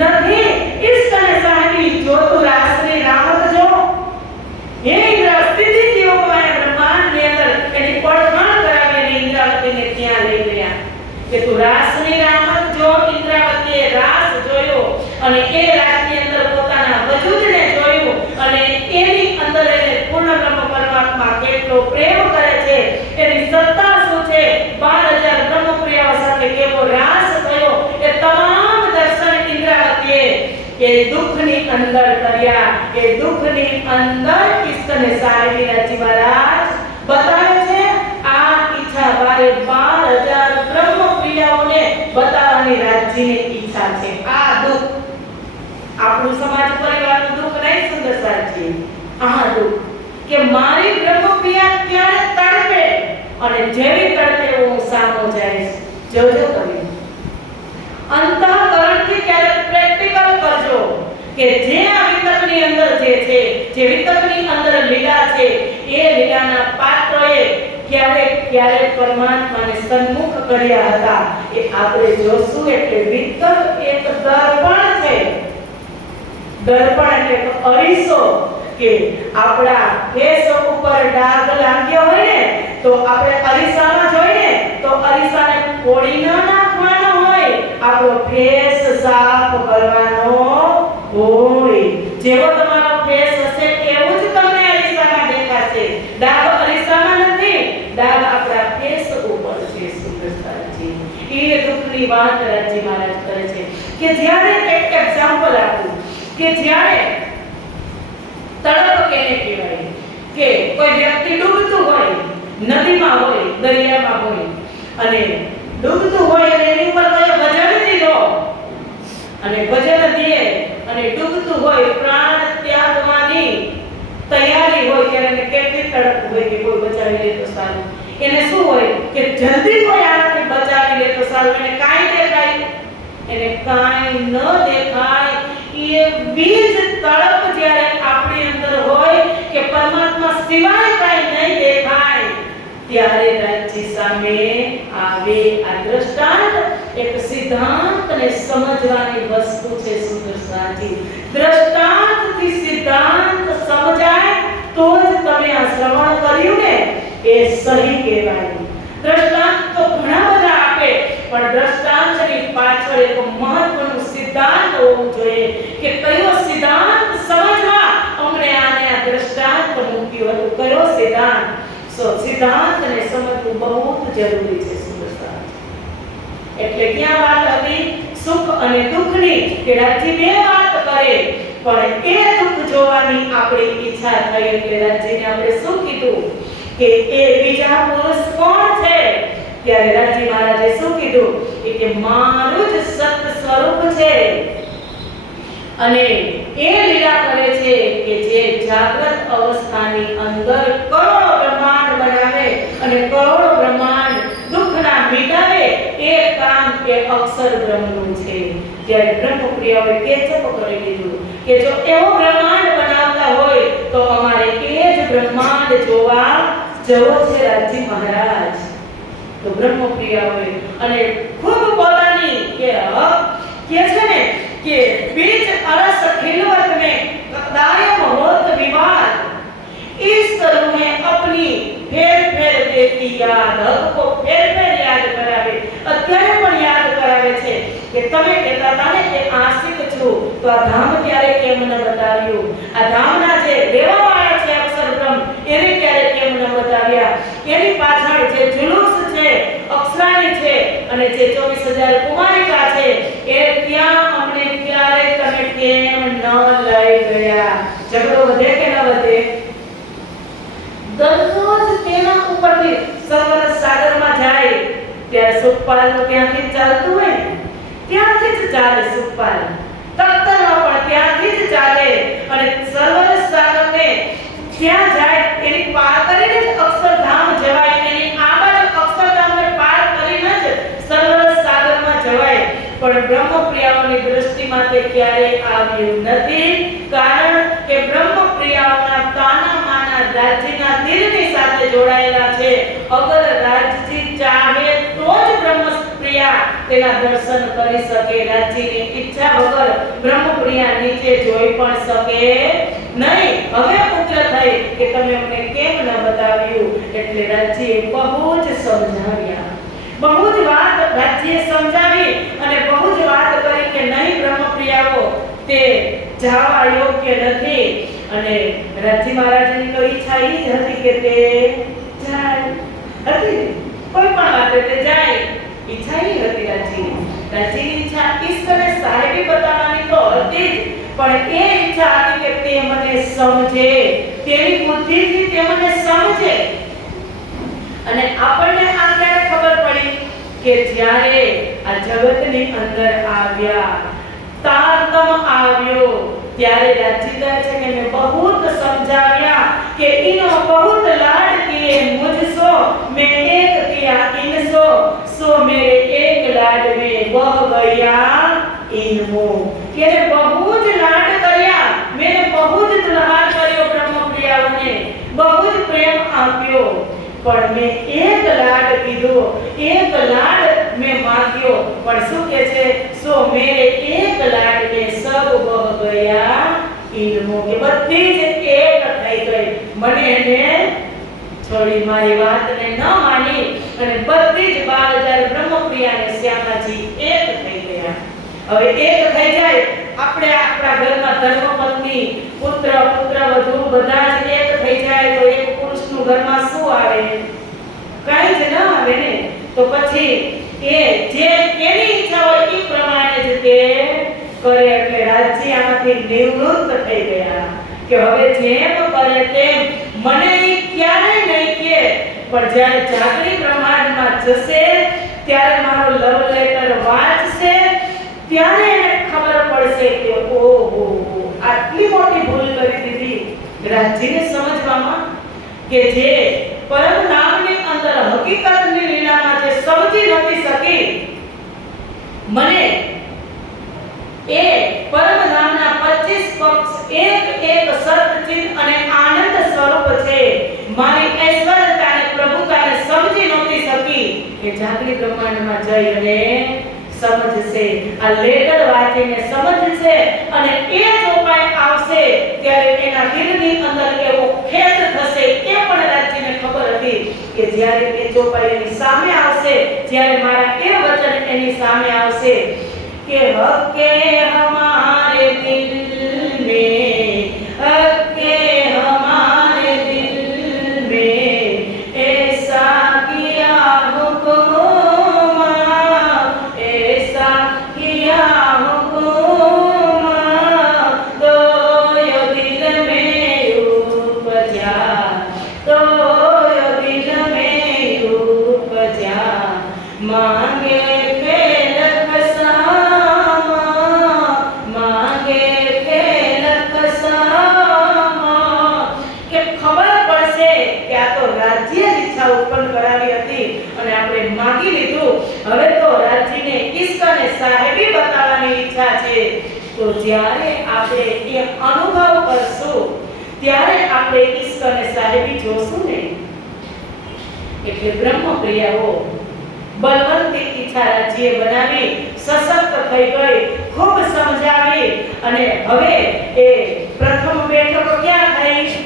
નથી. ઈશ્વરે સાહેબી જોતું રાસની રામત જો. હે ઇન્દ્ર સ્થિતિ યોગમાં બ્રહ્માંડ ની અંદર એની પડખાણ કરાવીને ઇન્દ્રાવતીને ત્યાં લઈ ગયા કે તું રાસની રામત જો. ઇન્દ્રાવતીએ રાસ જોયો અને એ રાસની અંદર પોતાના વજૂદને જોયું અને એની અંદર એને પૂર્ણ બ્રહ્મ પરમાત્મા કેટલો પ્રેમ કરે છે, એની સત્તા શું છે, 12000 બ્રહ્મપ્રિયાઓ સાથે કેવો રાસ થયો, એ તમામ દર્શન ઇન્દ્રાવતીએ એ દુઃખની અંદર કર્યા. એ દુઃખની અંદર ઈશ્વરને સાહેબી રાજી મહારાજ બતાવે છે. આ ઈચ્છા બારે 12000 બ્રહ્મપ્રિયાઓને બતાવવાની રાજ્યની ઈચ્છા છે. આ દુઃખ આપણું સમાજ પરિવારનું દુઃખ નહીં સુંદર સાજી. આ દુઃખ કે મારી બ્રહ્મપ્રિયા ક્યારે તડપે અને જેવી તડપે હું સામો જઈશ. જોજો તમે અંતઃકરણથી ક્યારે પ્રેક્ટિકલ કરજો કે જે આ વિતકની અંદર જે છે, જે વિતકની અંદર લીલા છે, એ લીલાના પાત્રોએ ક્યારે પરમાત્માને સન્મુખ કર્યા હતા એ આપણે જોશું. એટલે વિતક એક દર્પણ છે. દર્પણ એટલે અરીસો કે આપણા કેસ ઉપર ડાઘ લાગ્યો હોય ને તો આપણે અરીસામાં જોઈએ તો અરીસાને ફોડી ન નાખવાનો હોય, આપણો ફેસ સાફ કરવાનો હોય. જેવો તમારો ફેસ હશે એવું જ તમને અરીસામાં દેખાશે. ડાઘ અરીસામાં નથી, ડાઘ આપણા ફેસ ઉપર છે. સુંદરતાજી એ દુઃખની વાત રાજ્ય મહારાજ કરે છે કે જ્યારે એક એક્ઝામ્પલ આપું કે જ્યારે તડપ કેને કહેવાય કે કોઈ વ્યક્તિ ડૂબતું હોય, નદીમાં હોય, દરિયામાં હોય અને ડૂબતું હોય અને એની ઉપર કોઈ વજન દીધો અને વજન દે અને ડૂબતું હોય, પ્રાણ ત્યાગવાની તૈયારી હોય ત્યારે કેટલી તડપ હોય કે કોઈ બચાવી લે તો સારું. એને શું હોય કે જલ્દી કોઈ આનાથી બચાવી લે તો સારું. એને કાંઈ દેખાય, એને કાંઈ ન દેખાય. એ બીજ તડપ જ્યારે આપણી અંદર હોય કે પરમાત્મા સિવાય કાંઈ નહીં દેખાય ત્યારે રાજ્ય સામે આવે. આ દ્રષ્ટાંત એક સિદ્ધાંતને સમજવાની વસ્તુ છે. સુંદર સાથી દ્રષ્ટાંતથી સિદ્ધાંત સમજાય તો જ તમે આ શ્રવણ કર્યું ને એ સહી કહેવાય. દ્રષ્ટાંત તો ઘણા બધા આપે પણ દ્રષ્ટાંતની પાછળ એક મહત્વનું સિદ્ધાંત હોવું જોઈએ કે કયો સિદ્ધાંત સમજવા અમને આને આ દ્રષ્ટાંત મૂક્યું હતું. કયો સિદ્ધાંત? સિદ્ધાંતને સમજવું બહુ જરૂરી છે. સુંદરતા એટલે ક્યાં વાત હતી સુખ અને દુઃખની કે રાજ્ય બે વાત કરે પણ એ દુઃખ જોવાની આપણી ઈચ્છા થઈ એટલે રાજ્યને આપણે શું કીધું કે એ બીજા પુરુષ કોણ છે? ત્યારે રાજ્ય મહારાજે શું કીધું કે મારું જ સત્ય સ્વરૂપ છે અને એ લીલા કરે છે કે જે જાગૃત અવસ્થાની અંદર કરોડો બ્રહ્માંડ બનાવે અને કરોડો બ્રહ્માંડ દુઃખના મિટાવે એ કામ એ અક્ષર બ્રહ્મનું છે. જ્યારે બ્રહ્મપ્રિયાઓએ કેચપ કરી દીધું કે જો એવો બ્રહ્માંડ બનાવતા હોય તો અમારે એ જ બ્રહ્માંડ જોવા જવો છે રાજ્ય મહારાજ. તો બ્રહ્મપ્રિયાઓએ અને ખૂબ પોતાની કે છે ને कि बीच अरस खिलवत में दायम होत विवाद इस तरह में अपनी फेर फेर देती याद को फेर फेर याद करावे અત્યારે પણ યાદ કરાવે છે કે તમે કહેતા હતા ને કે આશિક છું તો આ ધામ ક્યારે કેમ ન બતાવ્યું, આ ધામના જે દેવાવાળા છે અક્ષર બ્રહ્મ એને ક્યારે કેમ ન બતાવ્યા, એની પાછળ જે જુલુસ છે અક્ષરાણી છે અને જે 24000 કુમારિકા છે એ ત્યાં અમને ક્યારે તમે કેમ ન લઈ ગયા. ઝઘડો વધે કે ન વધે? દરરોજ તેના ઉપરથી સરોવર સાગરમાં જાય ત્યારે સુખપાલ તો ત્યાંથી જ ચાલતું હોય ને, ત્યાંથી જ ચાલે સુખપાલ. તખ્તરમાં પણ ત્યાંથી જ ચાલે અને સરોવર સાગરને ત્યાં જાય એની પાર કરીને જ અક્ષરધામ જવાય, એની આ બાજુ અક્ષરધામને પાર કરીને જ સરોવર સાગરમાં જવાય. પણ બ્રહ્મપ્રિયાઓની દ્રષ્ટિમાં તે ક્યારેય આવ્યું નથી, કારણ કે બ્રહ્મપ્રિયાઓના તાના માના રાજ્યના દિલની સાથે જોડાયેલા છે. અગર રાજજી ચાહે તો જ બ્રહ્મપ્રિયા તેના દર્શન કરી શકે. રાજજીની ઈચ્છા વગર બ્રહ્મપ્રિયા નીચે જોઈ પણ શકે નહીં. હવે પુત્ર થઈ કે તમે અમને કેમ ન બતાવ્યું? એટલે રાજજીએ બહુ જ સમજાવ્યા, બહુ જ વાત રાજ્યે સમજાવી અને બહુ જ વાત કરી કે નહીં, બ્રહ્મપ્રિયાઓ તે જવા યોગ્ય નથી. અને રાજજી મહારાજની તો ઈચ્છા એ જ હતી કે તે જાય, હતી કોઈ પણ વાતે તે જાય, ઈચ્છા એ હતી રાજજીની. રાજજીની ઈચ્છા ઈશ્ક અને સાહેબી બતાવવાની તો હતી જ, પણ એ ઈચ્છા હતી કે તે મને સમજે, તેની બુદ્ધિથી તે મને સમજે. અને આપણને આ ક્યારે ખબર પડી કે જ્યારે આ જગતની અંદર આવ્યા, તારતમ આવ્યો, ત્યારે રાજજી કહે છે કે મેં બહુત સમજાવ્યા કે ઇનો બહુત લાડ કિए मुझसो, मैं एक किया इनसो, सो मेरे एक लाड में बह गया इनमो. કે બહુ જ લાડ કર્યા, મેં બહુ જ દુલાર કર્યો બ્રહ્મપ્રિયાઓને, બહુ જ પ્રેમ આપ્યો, પણ મેં એક લાડ કીધો, એક લાડ મેં માંગ્યો, પણ શું કહે છે? સો મેરે એક લાડ में सब बह गया इनमो, કે બધી જ એક થઈ ગઈ. મને એને છોડી, મારી વાતને ન માની અને બધી જ 12000 બ્રહ્મપ્રિયા અને શ્યામાજી એક થઈ ગયા. હવે એક થઈ જાય, આપણે આપણા ઘરમાં ધર્મપત્ની, પુત્ર, પુત્રવધુ બધા જ એક થઈ જાય તો એક પુરુષનું ઘરમાં શું આવે? કઈ જ ન આવે ને. તો પછી એ જે એની ઈચ્છા હોય એ પ્રમાણે જ તે કરે. એટલે રાજજી આમાંથી નિવૃત્ત થઈ ગયા કે હવે જેમ કરે તેમ. મને ક્યારેય નહીં કે, પણ જ્યારે જાગરી બ્રહ્માંડમાં જશે ત્યારે મારો લવ લેટર વાંચશે, ત્યારે એને ખબર પડશે કે ઓહો આટલી મોટી ભૂલ કરી દીધી રાજજીને સમજવામાં, કે જે પરમ નામની અંદર હકીકતની લીલામાં જે સમજી નથી શકી, મને એ પરમ નામના 25 પક્ષ એક એક સતચિત અને આનંદ સ્વરૂપ છે, મારી ઐશ્વર્યતાને પ્રભુતાને સમજી નહોતી શકી, એ જાગૃત બ્રહ્માંડમાં જઈ અને સમજશે, આ લેટર વાંચીને સમજશે. અને એ ચોપાઈ આવશે ત્યારે એના દિલની અંદર એવો ખેદ થશે. એ પણ રાજજીને ખબર હતી કે જ્યારે એ ચોપાઈ એની સામે આવશે, જ્યારે મારા એ વચન એની સામે આવશે કે હકે હમારે દિલ में, हके हमारे दिल में ऐसा किया हुक्म, ऐसा किया हुक्म, तो ये दिल में उपजा, तो ये दिल में उपजा, मांगे માગી લીધું. હવે તો રાજજીને ઈશ્ક અને સાહેબી બતાવવાની ઈચ્છા છે. તો જ્યારે આપણે એ અનુભવ કરશું ત્યારે આપણે ઈશ્ક અને સાહેબી જોશું ને. એટલે બ્રહ્મપ્રિયાઓ બલવંતી ઈચ્છા રાજ્યે બનાવી, સશક્ત થઈ ગઈ, ખૂબ સમજાવી. અને હવે એ પ્રથમ બેઠક ક્યાં થઈ?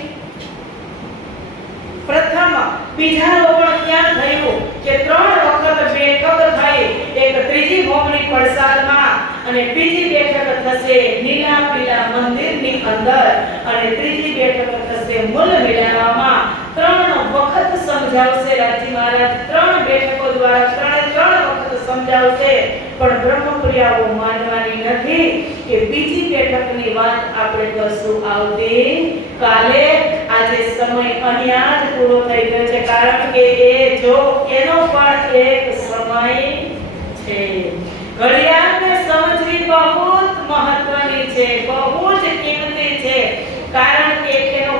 પ્રથમ બીજા રોપણ ક્યાં થયું કે 3 વખત બેઠક થઈ. એક ત્રીજી ભોગની પડસાલમાં અને બીજી બેઠક થશે નીલા પીલા મંદિરની અંદર અને ત્રીજી બેઠક થશે મૂલ મેળામાં. 3 વખત સમજાવશે રાજજી મહારાજ, 3 બેઠકો દ્વારા 3 વખત સમજાવશે. પણ બ્રહ્મપ્રિયાઓ માનવાની નથી કે બીજી બેઠકની વાત આપણે કરશું આવતી કાલે. આજે સમય અહીંયા જ પૂરો થઈ ગયો છે, કારણ કે એ જો એનો પણ એક સમય છે. ઘડિયાળને સમજવી બહુ મહત્વની છે, બહુ જ કિંમતી છે, કારણ કે એનો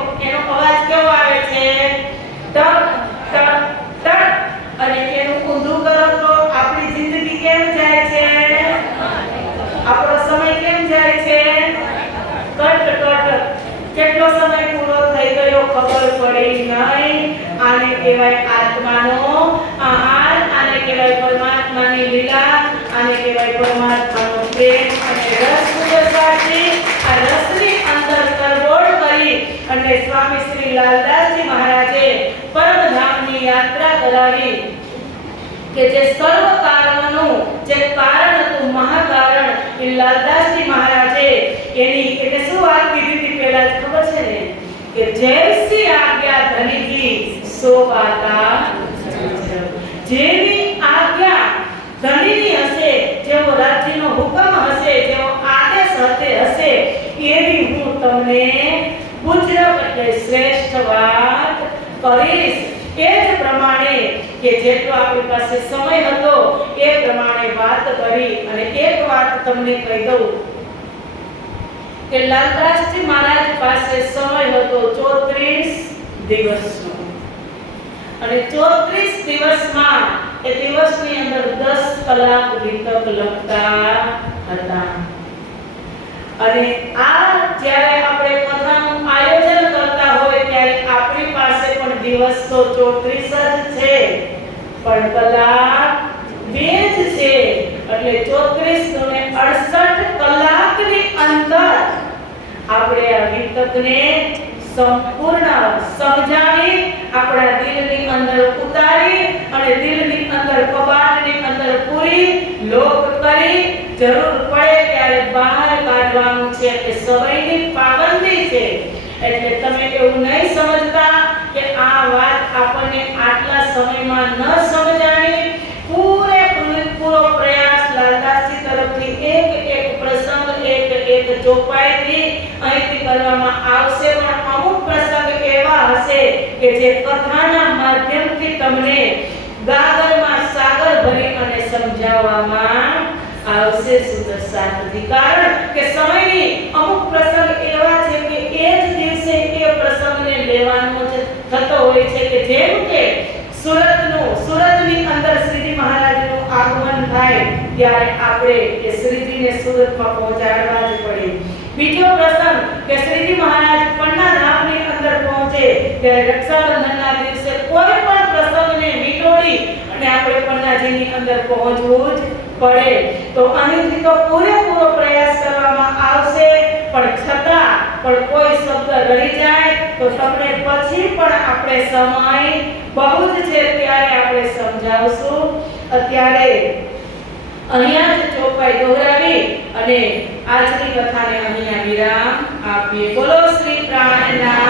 અવાજ કેવો આવે છે? ટક ટક ટક. અને એનું ઊંધું કરો તો આપણી જિંદગી કેમ જાય છે? સમય કેમ જાય છે? કટ કેટલો સમય પૂરો થઈ ગયો ખબર પડી નહીં. આને કહેવાય આત્માનો આહાર, આને કહેવાય પરમાત્માની લીલા, આને કહેવાય પરમાત્માનો પ્રેમ અને રસ ઉદસાથી આ રસની અંદર તરબોળ કરી અને સ્વામી શ્રી લાલદાસજી મહારાજે પરમધામની યાત્રા કરાવી કે જે સર્વ કારણનું જે કારણ હતું મહાકારણ એ લાલદાસજી મહારાજે એની એટલે શું વાત કીધી હતી પહેલા જ ખબર છે ને કે જૈસી આજ્ઞા ધનીજી સો બાતા, જેવી આજ્ઞા ધનીની હશે, જેવો રાજ્યનો હુકમ હશે, જેવો આદેશ હશે એવી હું તમને પૂજ્ય એટલે શ્રેષ્ઠ વાત કરીશ. એ જ પ્રમાણે કે જેટલો આપણી પાસે સમય હતો એ પ્રમાણે વાત કરી અને એક વાત તમને કહી દઉં કે લાલદાસજી મહારાજ પાસે સમય હતો 34 દિવસનો અને 34 દિવસમાં એ દિવસની અંદર 10 કલાક વિતક લખતા હતા. અને આ જ્યારે આપણે કથાનું આયોજન કરતા હોય ત્યારે આપણી પાસે પણ દિવસ તો 34 જ છે પણ કલાક 2 જ છે. એટલે 34 ને 68 કલાકની અંદર આપણે આ વિતકને સંપૂર્ણ સમજાવી આપણા દિલની અંદર ઉતારી અને દિલની અંદર કબાટની અંદર પૂરી લોક કરી જરૂર પડે ત્યારે બહાર કાઢવાનું છે કે સમયની પાબંદી છે. એટલે તમે એવું નહીં સમજતા કે આ વાત આપણને આટલા સમયમાં ન સમજાણી. પૂરો પ્રયાસ લાલદાસજી તરફથી એક પ્રસંગ એક ચોપાઈથી અહીંથી કરવામાં આવશે પણ અમુક પ્રસંગ એવા હશે કે જે કથાના માધ્યમથી તમને ગાગરમાં સાગર ભરી અને સમજાવવામાં આવશે સુદર્શાથી. કારણ કે સમયની અમુક પ્રસંગ એવા છે કે એ જ દિવસે એ પ્રસંગને લેવાનો જ થતો હોય છે કે જેમ કે સુરતની અંદર શ્રીજી મહારાજનું આગમન થાય ત્યારે આપણે એ શ્રીજીને સુરતમાં પહોંચાડવા જ પડે. બીજો પ્રસંગ કે શ્રીજી મહારાજ પન્ના ધામની અંદર પહોંચે ત્યારે રક્ષાબંધનના દિવસે કોઈ પણ પ્રસંગને વિટોળી અને આપણે પન્નાજીની અંદર પહોંચવું જ પડે. તો અહીંથી તો પૂરેપૂરો પ્રયાસ કરવામાં આવશે પણ છતાં પણ કોઈ શબ્દ રહી જાય તો તમને પછી પણ આપણે સમય બહુ જ છે ત્યારે આપણે સમજાવશું. અત્યારે અહીંયા જ ચોપાઈ દોહરાવી અને આજની કથાને અહીંયા વિરામ આપીએ. બોલો શ્રી પ્રાણનાથ